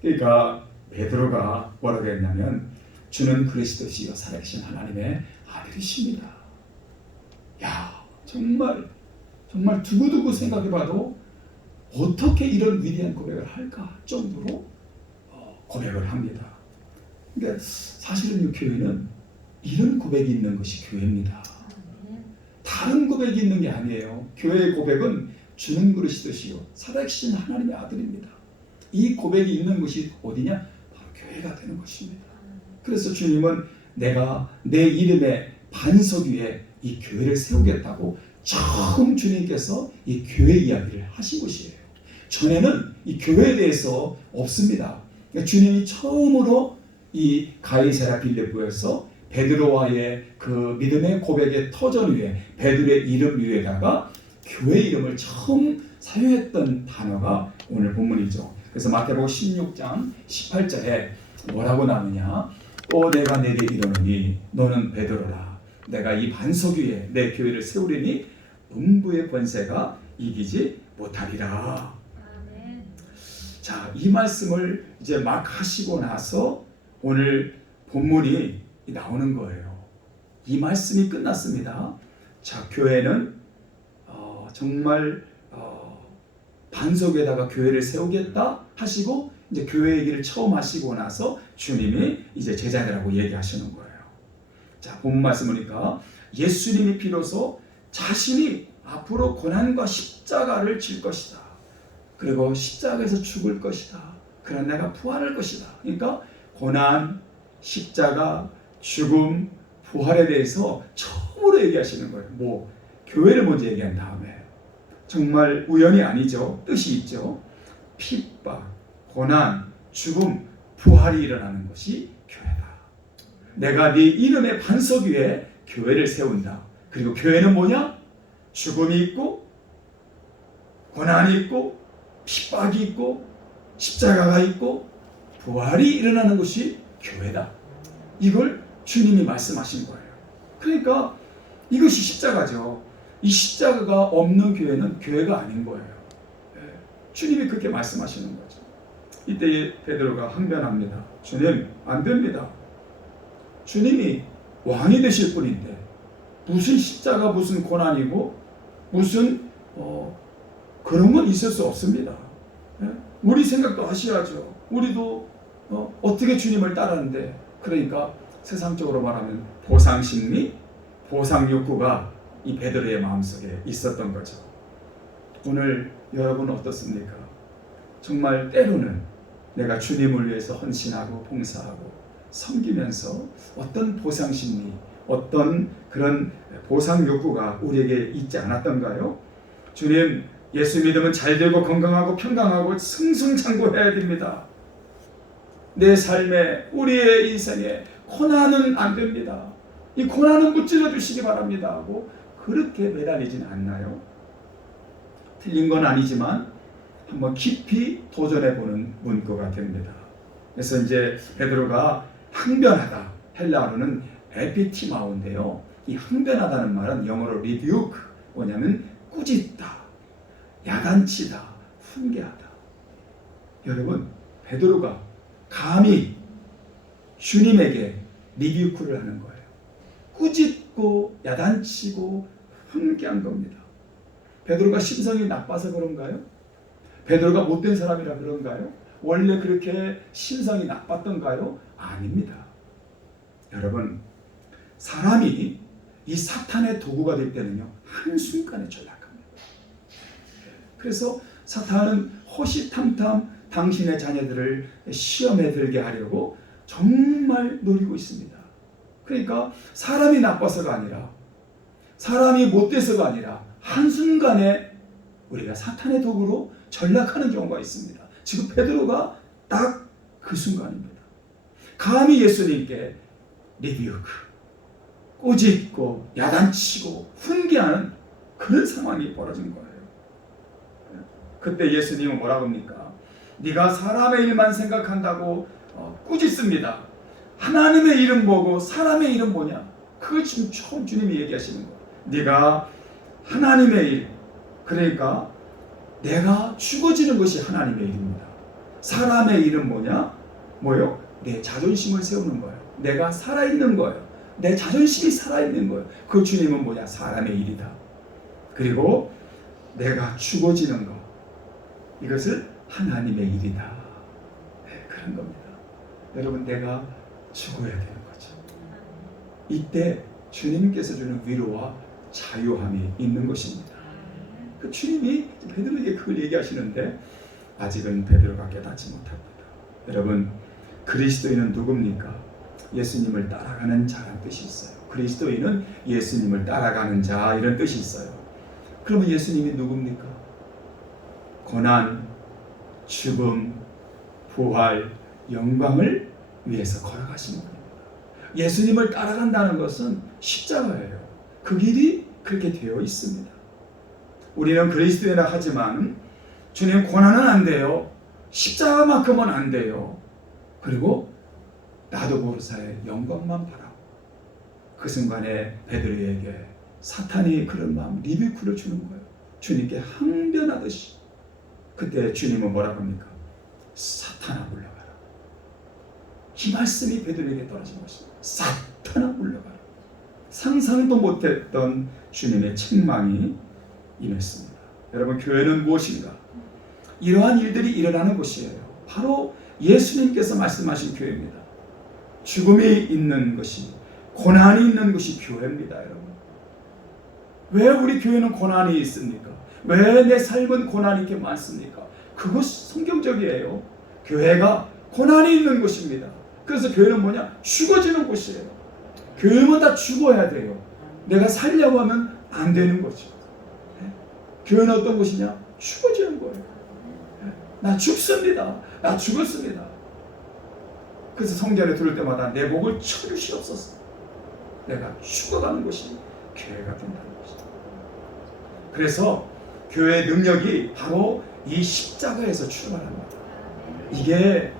그러니까 베드로가 뭐라고 했냐면 주는 그리스도시요 살아계신 하나님의 아들이십니다. 야, 정말 두고두고 생각해봐도 어떻게 이런 위대한 고백을 할까 정도로 고백을 합니다. 그러니까 사실은 이 교회는 이런 고백이 있는 것이 교회입니다. 다른 고백이 있는 게 아니에요. 교회의 고백은 주는 그리스도시요 살아계신 하나님의 아들입니다. 이 고백이 있는 것이 어디냐? 바로 교회가 되는 것입니다. 그래서 주님은 내가 내 이름의 반석 위에 이 교회를 세우겠다고 처음 주님께서 이 교회 이야기를 하신 것이에요. 전에는 이 교회에 대해서 없습니다. 그러니까 주님이 처음으로 이 가이사랴 빌립보에서 베드로와의 그 믿음의 고백의 터전 위에 베드로의 이름 위에다가 교회 이름을 처음 사용했던 단어가 오늘 본문이죠. 그래서 마태복음 16장 18절에 뭐라고 나오느냐? 또 내가 내게 이르노니 너는 베드로라. 내가 이 반석 위에 내 교회를 세우리니 음부의 권세가 이기지 못하리라. 아멘. 자, 이 말씀을 이제 막 하시고 나서 오늘 본문이 나오는 거예요. 이 말씀이 끝났습니다. 자, 교회는 정말 반석에다가 교회를 세우겠다 하시고 이제 교회 얘기를 처음 하시고 나서 주님이 이제 제자들하고 얘기하시는 거예요. 자, 본 말씀 보니까 예수님이 비로소 자신이 앞으로 고난과 십자가를 질 것이다. 그리고 십자가에서 죽을 것이다. 그러나 내가 부활할 것이다. 그러니까 고난, 십자가, 죽음, 부활에 대해서 처음으로 얘기하시는 거예요. 교회를 먼저 얘기한 다음에 정말 우연이 아니죠. 뜻이 있죠. 핍박, 고난, 죽음, 부활이 일어나는 것이 교회다. 내가 네 이름의 반석 위에 교회를 세운다. 그리고 교회는 뭐냐? 죽음이 있고 고난이 있고 핍박이 있고 십자가가 있고 부활이 일어나는 것이 교회다. 이걸 주님이 말씀하신 거예요. 그러니까 이것이 십자가죠. 이 십자가가 없는 교회는 교회가 아닌 거예요. 주님이 그렇게 말씀하시는 거죠. 이때 베드로가 항변합니다. 주님, 안 됩니다. 주님이 왕이 되실 분인데 무슨 십자가, 무슨 고난이고 무슨 그런 건 있을 수 없습니다. 우리 생각도 하셔야죠. 우리도 어떻게 주님을 따르는데, 그러니까 세상적으로 말하면 보상심리, 보상욕구가 이 베드로의 마음속에 있었던 거죠. 오늘 여러분은 어떻습니까? 정말 때로는 내가 주님을 위해서 헌신하고 봉사하고 섬기면서 어떤 보상심리, 어떤 그런 보상욕구가 우리에게 있지 않았던가요? 주님, 예수 믿으면 잘되고 건강하고 평강하고 승승장구해야 됩니다. 내 삶에, 우리의 인생에 고난은 안 됩니다. 이 고난은 무찔러 주시기 바랍니다 하고 그렇게 매달리진 않나요? 틀린 건 아니지만 한번 깊이 도전해보는 문구가 됩니다. 그래서 이제 베드로가 항변하다, 헬라어로는 에피티마오인데요. 이 항변하다는 말은 영어로 rebuke, 뭐냐면 꾸짖다, 야단치다, 훈계하다. 여러분, 베드로가 감히 주님에게 리뷰크를 하는 거예요. 꾸짖고 야단치고 훈계한 겁니다. 베드로가 심성이 나빠서 그런가요? 베드로가 못된 사람이라 그런가요? 원래 그렇게 심성이 나빴던가요? 아닙니다. 여러분, 사람이 이 사탄의 도구가 될 때는요, 한순간에 전락합니다. 그래서 사탄은 호시탐탐 당신의 자녀들을 시험에 들게 하려고 정말 노리고 있습니다. 그러니까 사람이 나빠서가 아니라, 사람이 못돼서가 아니라 한순간에 우리가 사탄의 도구로 전락하는 경우가 있습니다. 지금 베드로가 딱 그 순간입니다. 감히 예수님께 리뷰크, 꾸짖고 야단치고 훈계하는 그런 상황이 벌어진 거예요. 그때 예수님은 뭐라고 합니까? 네가 사람의 일만 생각한다고 꾸짖습니다. 하나님의 이름 보고 사람의 이름 뭐냐? 그걸 지금 처음 주님이 얘기하시는 거예요. 네가 하나님의 일, 그러니까 내가 죽어지는 것이 하나님의 일입니다. 사람의 일은 뭐냐? 뭐요? 내 자존심을 세우는 거예요. 내가 살아있는 거예요. 내 자존심이 살아있는 거예요. 그 주님은 뭐냐? 사람의 일이다. 그리고 내가 죽어지는 것, 이것을 하나님의 일이다. 네, 그런 겁니다. 여러분, 내가 죽어야 되는 거죠. 이때 주님께서 주는 위로와 자유함이 있는 것입니다. 그 주님이 베드로에게 그걸 얘기하시는데 아직은 베드로가 깨닫지 못합니다. 여러분, 그리스도인은 누굽니까? 예수님을 따라가는 자라는 뜻이 있어요. 그리스도인은 예수님을 따라가는 자, 이런 뜻이 있어요. 그러면 예수님이 누굽니까? 고난, 죽음, 부활, 영광을 위해서 걸어가신 분입니다. 예수님을 따라간다는 것은 십자가예요. 그 길이 그렇게 되어 있습니다. 우리는 그리스도인이라 하지만 주님 고난은 안 돼요. 십자가만큼은 안 돼요. 그리고 나도 모르사의 영광만 바라고. 그 순간에 베드로에게 사탄이 그런 마음, 리뷰크를 주는 거예요. 주님께 항변하듯이. 그때 주님은 뭐라고 합니까? 사탄아 물러가라. 이 말씀이 베드로에게 떨어진 것입니다. 사탄아 물러가라. 상상도 못했던 주님의 책망이 임했습니다. 여러분, 교회는 무엇인가? 이러한 일들이 일어나는 곳이에요. 바로 예수님께서 말씀하신 교회입니다. 죽음이 있는 것이, 고난이 있는 것이 교회입니다. 여러분, 왜 우리 교회는 고난이 있습니까? 왜 내 삶은 고난이 이렇게 많습니까? 그것 성경적이에요. 교회가 고난이 있는 곳입니다. 그래서 교회는 뭐냐? 죽어지는 곳이에요. 교회는 다 죽어야 돼요. 내가 살려고 하면 안 되는 거죠. 교회는 어떤 곳이냐? 죽어지는 거예요. 나 죽습니다. 나 죽었습니다. 그래서 성전에 들을 때마다 내 목을 쳐주시옵소서. 내가 죽어가는 것이 교회가 된다는 것이죠. 그래서 교회의 능력이 바로 이 십자가에서 출발합니다. 이게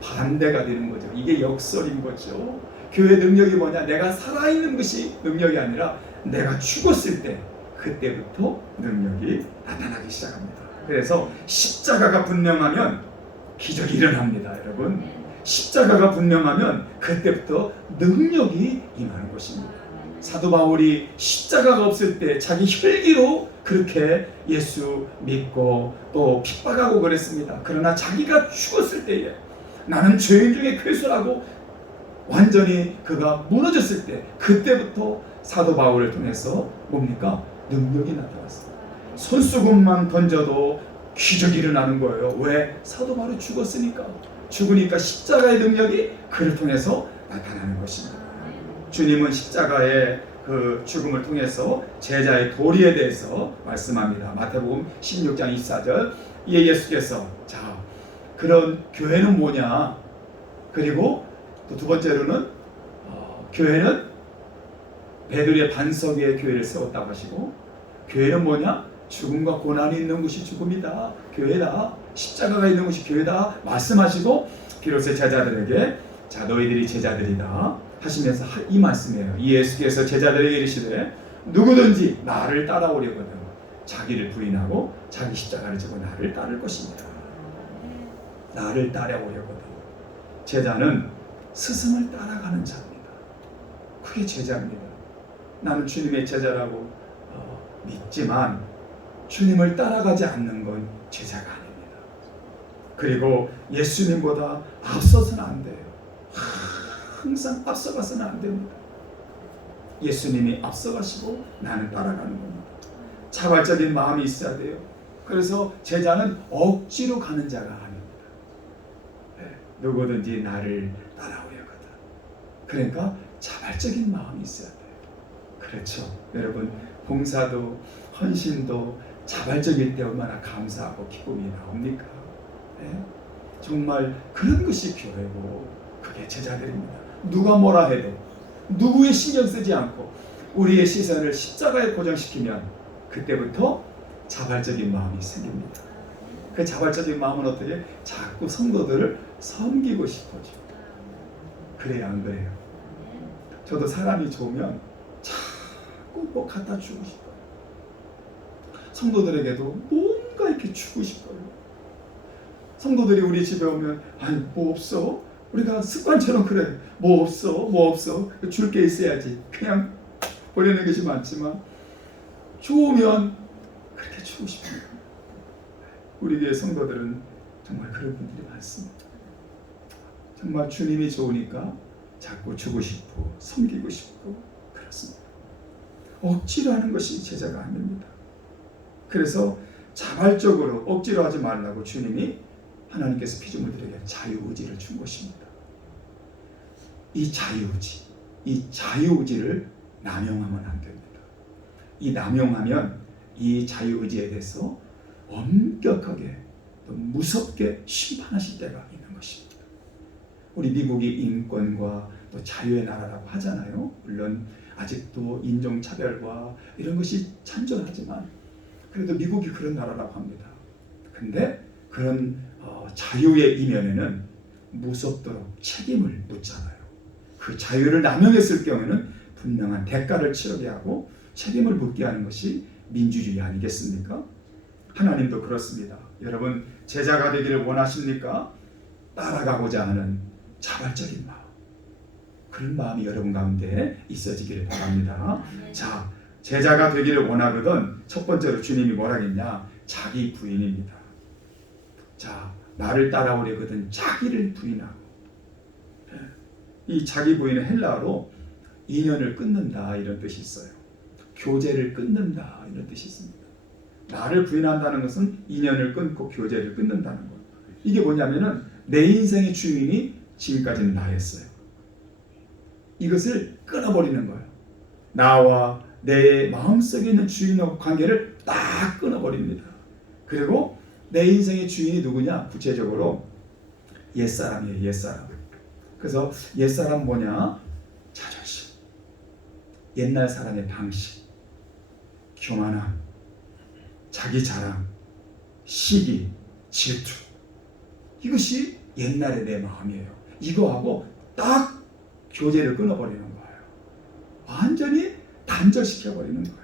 반대가 되는 거죠. 이게 역설인 거죠. 교회의 능력이 뭐냐? 내가 살아있는 것이 능력이 아니라 내가 죽었을 때, 그때부터 능력이 나타나기 시작합니다. 그래서 십자가가 분명하면 기적이 일어납니다. 여러분, 십자가가 분명하면 그때부터 능력이 임하는 것입니다. 사도 바울이 십자가가 없을 때 자기 혈기로 그렇게 예수 믿고 또 핍박하고 그랬습니다. 그러나 자기가 죽었을 때에, 나는 죄인 중에 괴수라고 완전히 그가 무너졌을 때, 그때부터 사도 바울을 통해서 뭡니까? 능력이 나타났습니다. 손수건만 던져도 기적이 일어나는 거예요. 왜? 사도 바울이 죽었으니까. 죽으니까 십자가의 능력이 그를 통해서 나타나는 것입니다. 주님은 십자가의 그 죽음을 통해서 제자의 도리에 대해서 말씀합니다. 마태복음 16장 24절. 이에 예수께서, 자, 그런 교회는 뭐냐? 그리고 또 두 번째로는 교회는 베드로의 반석 위에 교회를 세웠다고 하시고, 교회는 뭐냐? 죽음과 고난이 있는 곳이 죽음이다, 교회다. 십자가가 있는 곳이 교회다 말씀하시고, 비로소 제자들에게 자 너희들이 제자들이다 하시면서 이 말씀이에요. 이 예수께서 제자들에게 이르시되 누구든지 나를 따라오려거든 자기를 부인하고 자기 십자가를 지고 나를 따를 것입니다. 나를 따라오려거든. 제자는 스승을 따라가는 자입니다. 그게 제자입니다. 나는 주님의 제자라고 믿지만 주님을 따라가지 않는 건 제자가 아닙니다. 그리고 예수님보다 앞서서는 안 돼요. 항상 앞서가서는 안 됩니다. 예수님이 앞서가시고 나는 따라가는 겁니다. 자발적인 마음이 있어야 돼요. 그래서 제자는 억지로 가는 자가 아닙니다. 누구든지 나를 따라오려거든. 그러니까 자발적인 마음이 있어야 돼요. 그렇죠. 여러분 봉사도 헌신도 자발적일 때 얼마나 감사하고 기쁨이 나옵니까? 정말 그런 것이 필요하고 그게 제자들입니다. 누가 뭐라 해도 누구의 신경 쓰지 않고 우리의 시선을 십자가에 고정시키면 그때부터 자발적인 마음이 생깁니다. 그 자발적인 마음은 어떻게? 자꾸 성도들을 섬기고 싶어져. 그래야 안 그래요? 저도 사람이 좋으면 자꾸 뭐 갖다 주고 싶어요. 성도들에게도 뭔가 이렇게 주고 싶어요. 성도들이 우리 집에 오면 아니 뭐 없어? 우리가 습관처럼 그래. 뭐 없어? 뭐 없어? 줄 게 있어야지. 그냥 보내는 것이 많지만 좋으면 그렇게 주고 싶습니다. 우리 교회 성도들은 정말 그런 분들이 많습니다. 정말 주님이 좋으니까 자꾸 주고 싶고 섬기고 싶고 그렇습니다. 억지로 하는 것이 제자가 아닙니다. 그래서 자발적으로 억지로 하지 말라고 주님이 하나님께서 피조물들에게 자유의지를 준 것입니다. 이 자유의지를 남용하면 안 됩니다. 이 남용하면 이 자유의지에 대해서 엄격하게 또 무섭게 심판하실 때가 있는 것입니다. 우리 미국이 인권과 또 자유의 나라라고 하잖아요. 물론 아직도 인종차별과 이런 것이 찬존하지만 그래도 미국이 그런 나라라고 합니다. 근데 그런 자유의 이면에는 무섭도록 책임을 묻잖아요. 그 자유를 남용했을 경우에는 분명한 대가를 치르게 하고 책임을 묻게 하는 것이 민주주의 아니겠습니까? 하나님도 그렇습니다. 여러분 제자가 되기를 원하십니까? 따라가고자 하는 자발적인 마음, 그런 마음이 여러분 가운데 있어지기를 바랍니다. 자, 제자가 되기를 원하거든 첫 번째로 주님이 뭐라 했냐? 자기 부인입니다. 자, 나를 따라오려거든 자기를 부인하고, 이 자기 부인은 헬라어로 인연을 끊는다 이런 뜻이 있어요. 교제를 끊는다 이런 뜻이 있습니다. 나를 부인한다는 것은 인연을 끊고 교제를 끊는다는 것. 이게 뭐냐면은 내 인생의 주인이 지금까지는 나였어요. 이것을 끊어버리는 거예요. 나와 내 마음속에 있는 주인과 관계를 딱 끊어버립니다. 그리고 내 인생의 주인이 누구냐? 구체적으로 옛사람이에요. 옛사람. 그래서 옛사람 뭐냐? 자존심, 옛날 사람의 방식, 교만함, 자기 자랑, 시기, 질투. 이것이 옛날의 내 마음이에요. 이거하고 딱 교제를 끊어버리는 거예요. 완전히 단절시켜버리는 거예요.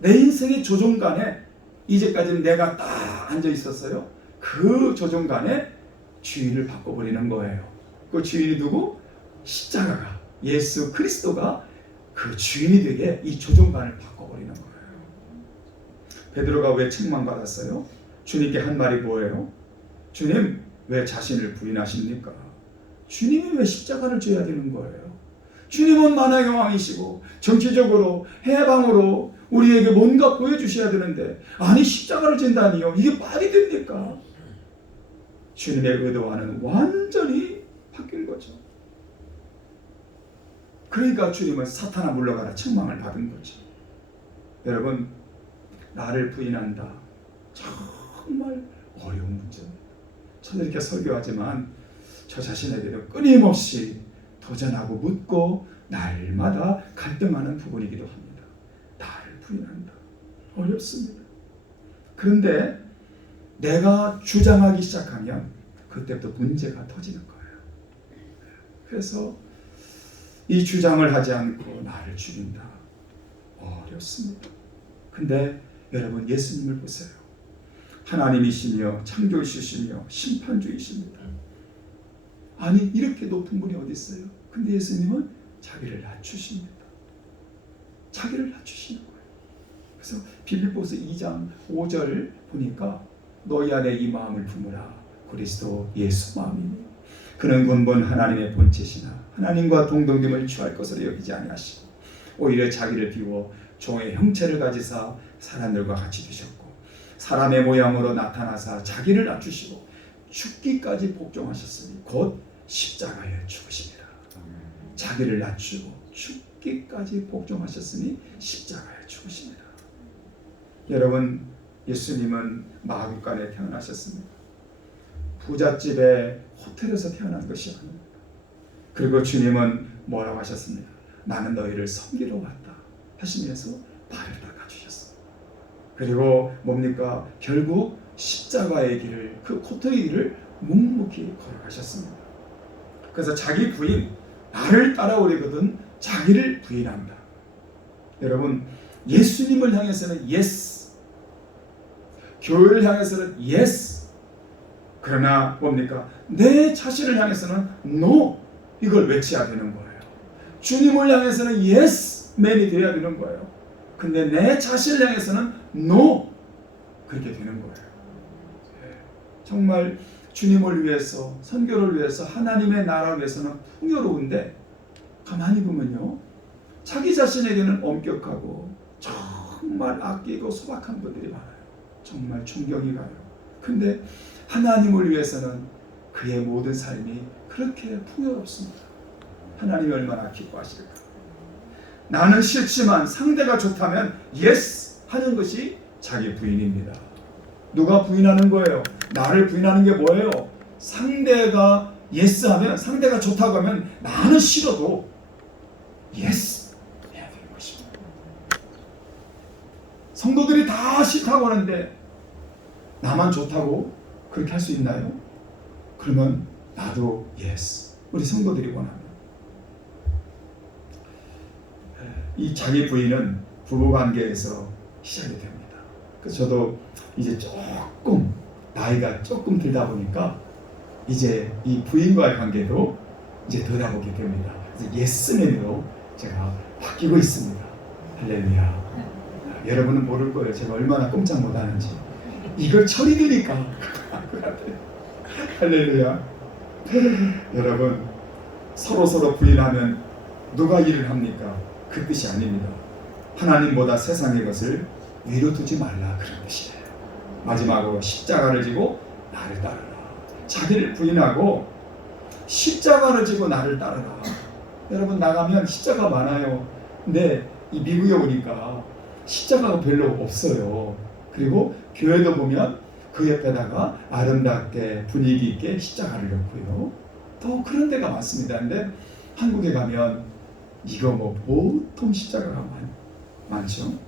내 인생의 조종간에 이제까지는 내가 딱 앉아 있었어요. 그 조종간에 주인을 바꿔버리는 거예요. 그 주인이 누구? 십자가가, 예수 그리스도가 그 주인이 되게 이 조종간을 바꿔버리는 거예요. 베드로가 왜 책망받았어요? 주님께 한 말이 뭐예요? 주님 왜 자신을 부인하십니까? 주님이 왜 십자가를 져야 되는 거예요? 주님은 만왕의 왕이시고 정치적으로 해방으로 우리에게 뭔가 보여주셔야 되는데 아니 십자가를 진다니요? 이게 말이 됩니까? 주님의 의도와는 완전히 바뀐 거죠. 그러니까 주님은 사탄아 물러가라 책망을 받은 거죠. 여러분 나를 부인한다. 정말 어려운 문제입니다. 저는 이렇게 설교하지만 저 자신에게도 끊임없이 도전하고 묻고 날마다 갈등하는 부분이기도 합니다. 나를 부인한다. 어렵습니다. 그런데 내가 주장하기 시작하면 그때부터 문제가 터지는 거예요. 그래서 이 주장을 하지 않고 나를 죽인다. 어렵습니다. 근데 여러분 예수님을 보세요. 하나님이시며 창조주시며 심판주이십니다. 아니 이렇게 높은 분이 어디 있어요? 근데 예수님은 자기를 낮추십니다. 자기를 낮추시는 거예요. 그래서 빌립보서 2장 5절을 보니까 너희 안에 이 마음을 품으라. 그리스도 예수 마음이니 그는 근본 하나님의 본체시나 하나님과 동등됨을 취할 것으로 여기지 아니하시고 오히려 자기를 비워 종의 형체를 가지사 사람들과 같이 되셨고 사람의 모양으로 나타나사 자기를 낮추시고 죽기까지 복종하셨으니 곧 십자가에 죽으십니다. 자기를 낮추고 죽기까지 복종하셨으니 십자가에 죽으십니다. 여러분 예수님은 마구간에 태어나셨습니다. 부잣집에 호텔에서 태어난 것이 아닙니다. 그리고 주님은 뭐라고 하셨습니까? 나는 너희를 섬기러 왔다 하시면서 발을 닦아주셨어요. 그리고 뭡니까? 결국 십자가의 길을 그 고통의 길을 묵묵히 걸어가셨습니다. 그래서 자기 부인 나를 따라오려거든 자기를 부인한다. 여러분 예수님을 향해서는 yes, 교회를 향해서는 yes, 그러나 뭡니까? 내 자신을 향해서는 no, 이걸 외쳐야 되는 거예요. 주님을 향해서는 yes man이 되어야 되는 거예요. 근데 내 자신을 향해서는 no, 그렇게 되는 거예요. 정말 주님을 위해서, 선교를 위해서, 하나님의 나라를 위해서는 풍요로운데 가만히 보면요, 자기 자신에게는 엄격하고 정말 아끼고 소박한 분들이 많아요. 정말 존경이 가요. 근데 하나님을 위해서는 그의 모든 삶이 그렇게 풍요롭습니다. 하나님이 얼마나 기뻐하실까. 나는 싫지만 상대가 좋다면 yes 하는 것이 자기 부인입니다. 누가 부인하는 거예요? 나를 부인하는 게 뭐예요? 상대가 yes 하면, 상대가 좋다고 하면 나는 싫어도 yes 해야 되는 것입니다. 성도들이 다 싫다고 하는데 나만 좋다고 그렇게 할 수 있나요? 그러면 나도 yes. 우리 성도들이 원합니다. 이 자기 부인은 부부관계에서 시작이 됩니다. 그래서 저도 이제 조금 나이가 조금 들다 보니까 이제 이 부인과의 관계도 이제 들여다보게 됩니다. 그래서 예스맨으로 제가 바뀌고 있습니다. 할렐루야. 여러분은 모를 거예요. 제가 얼마나 꼼짝 못하는지. 이걸 처리되니까 할렐루야. 여러분 서로 부인하면 누가 일을 합니까? 그 뜻이 아닙니다. 하나님보다 세상의 것을 위로 두지 말라, 그런 뜻이에요. 마지막으로 십자가를 지고 나를 따르라. 자기를 부인하고 십자가를 지고 나를 따르라. 여러분 나가면 십자가 많아요. 근데 이 미국에 오니까 십자가가 별로 없어요. 그리고 교회도 보면 그 옆에다가 아름답게 분위기 있게 십자가를 놓고요. 또 그런 데가 많습니다. 근데 한국에 가면 이거 뭐 보통 십자가가 많죠.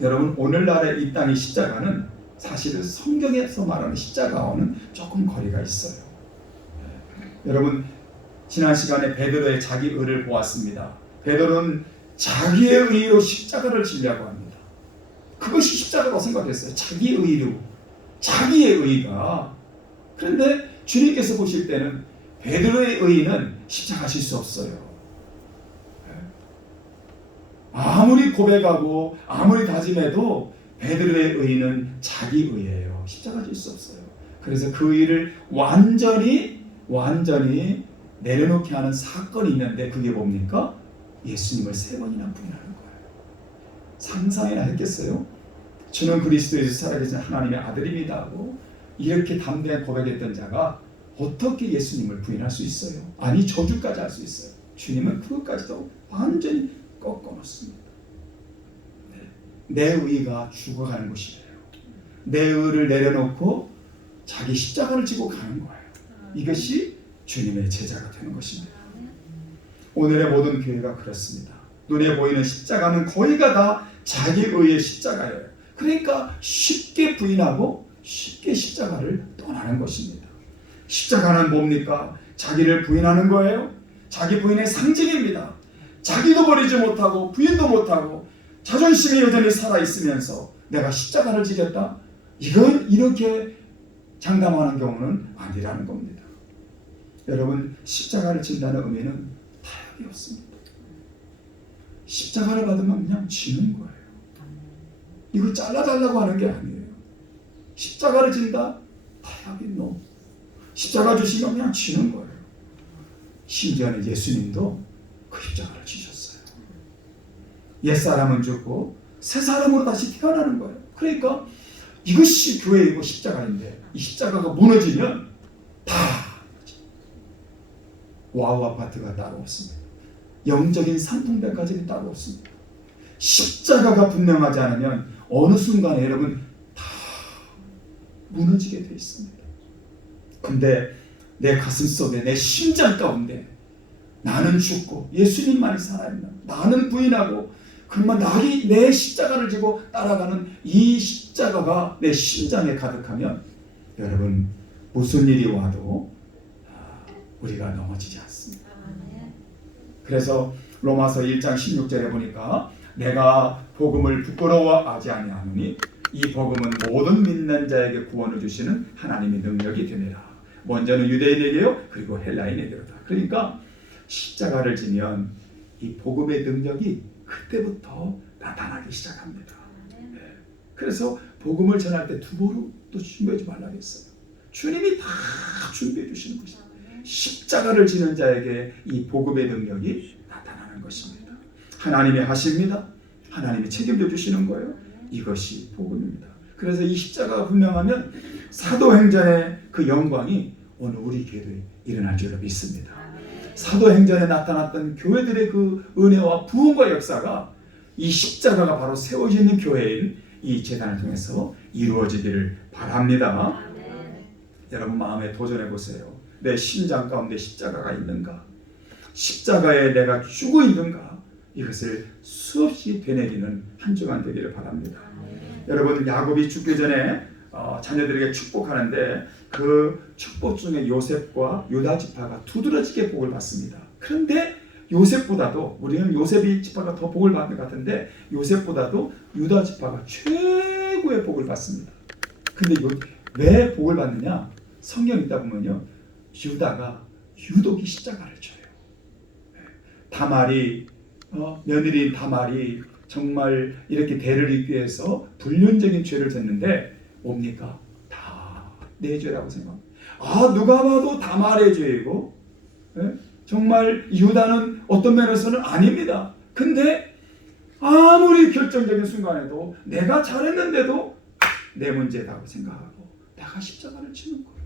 여러분 오늘날의 이 땅의 십자가는 사실은 성경에서 말하는 십자가와는 조금 거리가 있어요. 여러분 지난 시간에 베드로의 자기 의를 보았습니다. 베드로는 자기의 의로 십자가를 지려고 합니다. 그것이 십자가라고 생각했어요. 자기의 의로, 자기의 의가. 그런데 주님께서 보실 때는 베드로의 의는 십자가 질 수 없어요. 아무리 고백하고 아무리 다짐해도 베드로의 의는 자기 의예요. 십자가 질 수 없어요. 그래서 그 의를 완전히 내려놓게 하는 사건이 있는데 그게 뭡니까? 예수님을 3번이나 부인하는 거예요. 상상이나 했겠어요? 주는 그리스도에서 살아계신 하나님의 아들입니다 하고 이렇게 담대한 고백했던 자가 어떻게 예수님을 부인할 수 있어요? 아니 저주까지 할 수 있어요. 주님은 그것까지도 완전히 꺾어놓습니다. 내 의가 죽어가는 것이에요. 내 의를 내려놓고 자기 십자가를 지고 가는 거예요. 이것이 주님의 제자가 되는 것입니다. 오늘의 모든 교회가 그렇습니다. 눈에 보이는 십자가는 거의가 다 자기 의의 십자가예요. 그러니까 쉽게 부인하고 쉽게 십자가를 떠나는 것입니다. 십자가는 뭡니까? 자기를 부인하는 거예요. 자기 부인의 상징입니다. 자기도 버리지 못하고 부인도 못하고 자존심이 여전히 살아있으면서 내가 십자가를 지겠다? 이건 이렇게 장담하는 경우는 아니라는 겁니다. 여러분, 십자가를 진다는 의미는 타협이 없습니다. 십자가를 받으면 그냥 지는 거예요. 이거 잘라달라고 하는 게 아니에요. 십자가를 진다? 타협이 no. 십자가 주시면 그냥 지는 거예요. 심지어는 예수님도 그 십자가를 지셨어요. 옛사람은 죽고 새 사람으로 다시 태어나는 거예요. 그러니까 이것이 교회이고 십자가인데 이 십자가가 무너지면 다 와우 아파트가 따로 없습니다. 영적인 상품백화점이 따로 없습니다. 십자가가 분명하지 않으면 어느 순간에 여러분 다 무너지게 돼 있습니다. 근데 내 가슴 속에 내 심장 가운데 나는 죽고 예수님만이 살아있는, 나는 부인하고 그러면 내 십자가를 지고 따라가는 이 십자가가 내 심장에 가득하면 여러분 무슨 일이 와도 우리가 넘어지지 않습니다. 그래서 로마서 1장 16절에 보니까 내가 복음을 부끄러워하지 아니하노니 이 복음은 모든 믿는 자에게 구원을 주시는 하나님의 능력이 되니라. 먼저는 유대인에게요, 그리고 헬라인에게로다. 그러니까 십자가를 지면 이 복음의 능력이 그때부터 나타나기 시작합니다. 네. 그래서 복음을 전할 때 두고도 준비하지 말라고 했어요. 주님이 다 준비해 주시는 것입니다. 십자가를 지는 자에게 이 복음의 능력이 나타나는 것입니다. 하나님이 하십니다. 하나님이 책임져 주시는 거예요. 이것이 복음입니다. 그래서 이 십자가가 분명하면 사도행전의 그 영광이 오늘 우리 교회에 일어날 줄로 믿습니다. 사도행전에 나타났던 교회들의 그 은혜와 부흥과 역사가 이 십자가가 바로 세워져 있는 교회인 이 제단을 통해서 이루어지기를 바랍니다. 여러분 마음에 도전해 보세요. 내 심장 가운데 십자가가 있는가? 십자가에 내가 죽어 있는가? 이것을 수없이 되뇌기는 한 주간 되기를 바랍니다. 여러분 야곱이 죽기 전에 자녀들에게 축복하는데 그 축복 중에 요셉과 유다 지파가 두드러지게 복을 받습니다. 그런데 요셉보다도 우리는 요셉이 지파가 더 복을 받는 것 같은데 요셉보다도 유다 지파가 최고의 복을 받습니다. 근데 왜 복을 받느냐? 성경 읽다 보면요, 유다가 유독이 십자가를 져요. 다말이 며느리인 다말이 정말 이렇게 대를 잇기 위해서 불륜적인 죄를 졌는데 뭡니까? 다 내 죄라고 생각합니다. 누가 봐도 다말의 죄이고 정말 유다는 어떤 면에서는 아닙니다. 근데 아무리 결정적인 순간에도 내가 잘했는데도 내 문제라고 생각하고 내가 십자가를 치는 거예요.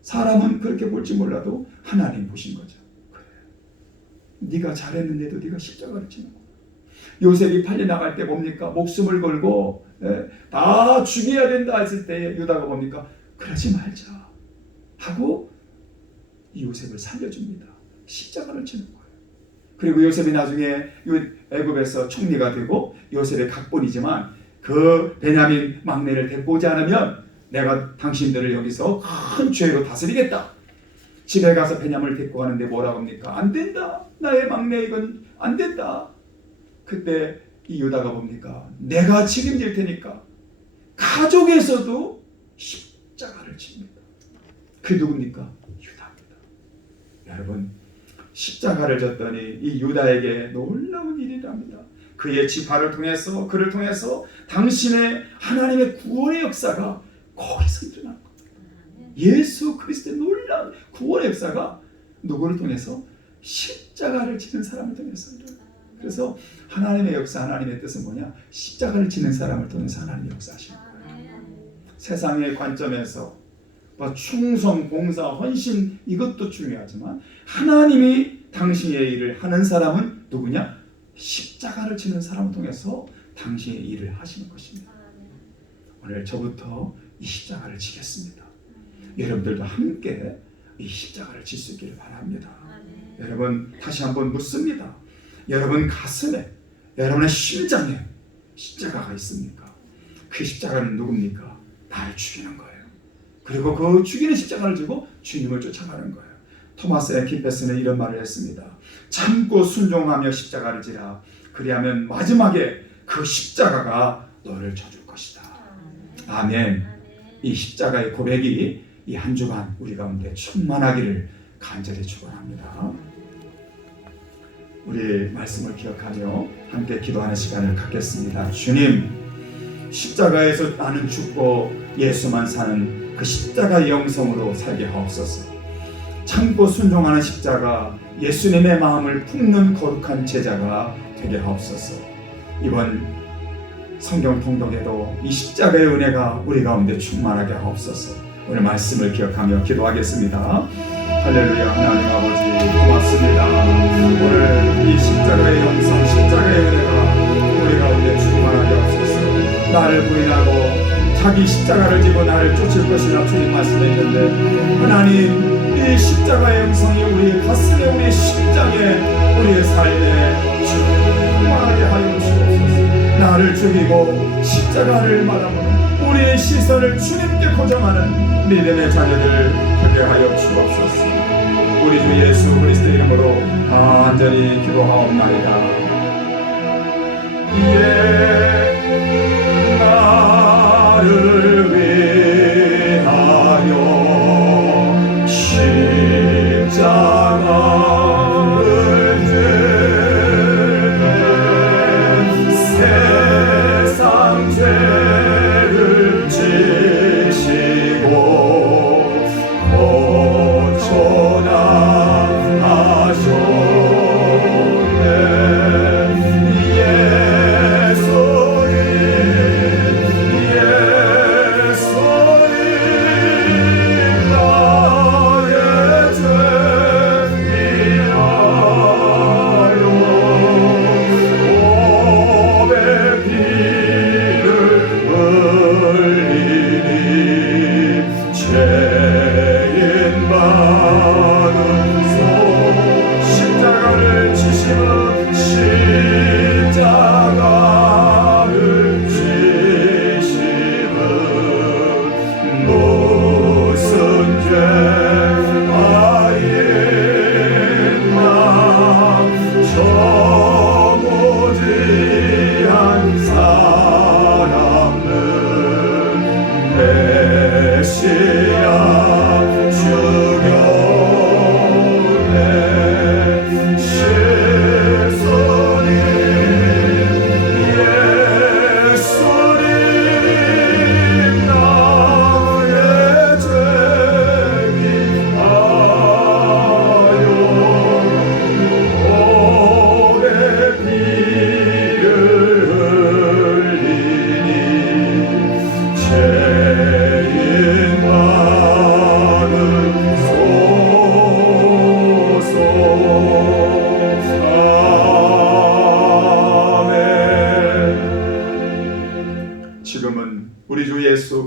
사람은 그렇게 볼지 몰라도 하나님 보신 거죠. 그래. 네가 잘했는데도 네가 십자가를 치는 거예요. 요셉이 팔려나갈 때 뭡니까? 목숨을 걸고 다 죽여야 된다 했을 때 유다가 뭡니까? 그러지 말자 하고 요셉을 살려줍니다. 십자가를 치는 거예요. 그리고 요셉이 나중에 애굽에서 총리가 되고 요셉의 각본이지만 그 베냐민 막내를 데리고 오지 않으면 내가 당신들을 여기서 큰 죄로 다스리겠다. 집에 가서 베냐민을 데리고 가는데 뭐라고 합니까? 안 된다. 나의 막내 이건 안 된다. 그때 이 유다가 뭡니까? 내가 책임질 테니까 가족에서도 십자가를 칩니다. 그 누굽니까? 유다입니다. 여러분 십자가를 졌더니 이 유다에게 놀라운 일이랍니다. 그의 지파를 통해서 그를 통해서 당신의 하나님의 구원의 역사가 거기서 일어난 겁니다. 예수 그리스도의 놀라운 구원의 역사가 누구를 통해서? 십자가를 지는 사람을 통해서 일어납니다. 그래서 하나님의 역사, 하나님의 뜻은 뭐냐? 십자가를 지는 사람을 통해서 하나님의 역사하시는 거예요. 세상의 관점에서 충성, 봉사, 헌신 이것도 중요하지만 하나님이 당신의 일을 하는 사람은 누구냐? 십자가를 지는 사람을 통해서 당신의 일을 하시는 것입니다. 오늘 저부터 이 십자가를 지겠습니다. 여러분들도 함께 이 십자가를 질 수 있기를 바랍니다. 여러분 다시 한번 묻습니다. 여러분 가슴에, 여러분의 심장에 십자가가 있습니까? 그 십자가는 누굽니까? 나를 죽이는 거예요. 그리고 그 죽이는 십자가를 지고 주님을 쫓아가는 거예요. 토마스 에키페스는 이런 말을 했습니다. 참고 순종하며 십자가를 지라. 그리하면 마지막에 그 십자가가 너를 져줄 것이다. 아멘. 이 십자가의 고백이 이 한 주간 우리 가운데 충만하기를 간절히 축원합니다. 우리 말씀을 기억하며 함께 기도하는 시간을 갖겠습니다. 주님, 십자가에서 나는 죽고 예수만 사는 그 십자가의 영성으로 살게 하옵소서. 참고 순종하는 십자가, 예수님의 마음을 품는 거룩한 제자가 되게 하옵소서. 이번 성경 통독에도 이 십자가의 은혜가 우리 가운데 충만하게 하옵소서. 오늘 말씀을 기억하며 기도하겠습니다. 할렐루야. 하나님 아버지 고맙습니다. 오늘 이 십자가의 영성, 십자가의 은혜가 우리 가운데 충만하게 하옵소서. 나를 부인하고 자기 십자가를 지고 나를 쫓을 것이라 주님 말씀했는데, 하나님 이 십자가의 영성이 우리 가슴에, 우리 심장에, 우리의 삶에 충만하게 하여 주옵소서. 나를 죽이고 십자가를 받아보는 우리의 시선을 주님께 고정하는 믿음의 자녀들 되게 하여 주옵소서. 우리 주 예수 그리스도 이름으로 간절히 기도하옵나이다. 나를 위하여 십자가를 지는 세상 죄를 지시고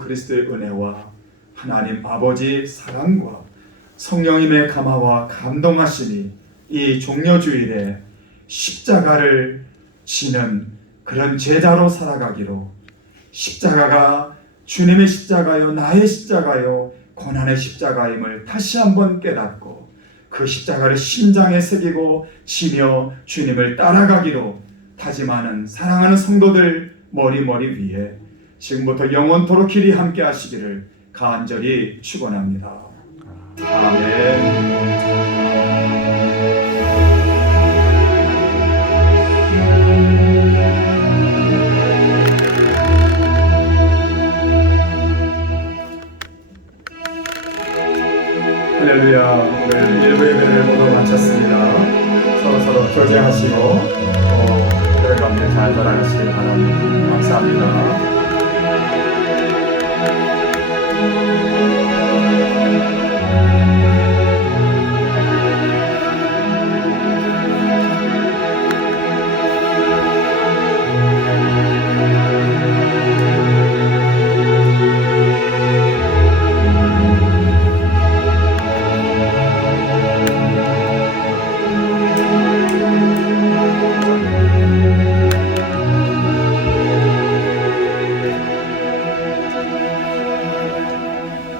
그리스도의 은혜와 하나님 아버지의 사랑과 성령님의 감화와 감동하심이 이 종려주일에 십자가를 지는 그런 제자로 살아가기로, 십자가가 주님의 십자가요 나의 십자가요 고난의 십자가임을 다시 한번 깨닫고 그 십자가를 심장에 새기고 지며 주님을 따라가기로 다짐하는 사랑하는 성도들 머리 위에 지금부터 영원토록 길이 함께 하시기를 간절히 축원합니다. 아멘. 할렐루야. 오늘 일부 예배를 모두 마쳤습니다. 서로 교제하시고 교회 가운데 잘 돌아가시길 바랍니다. 감사합니다.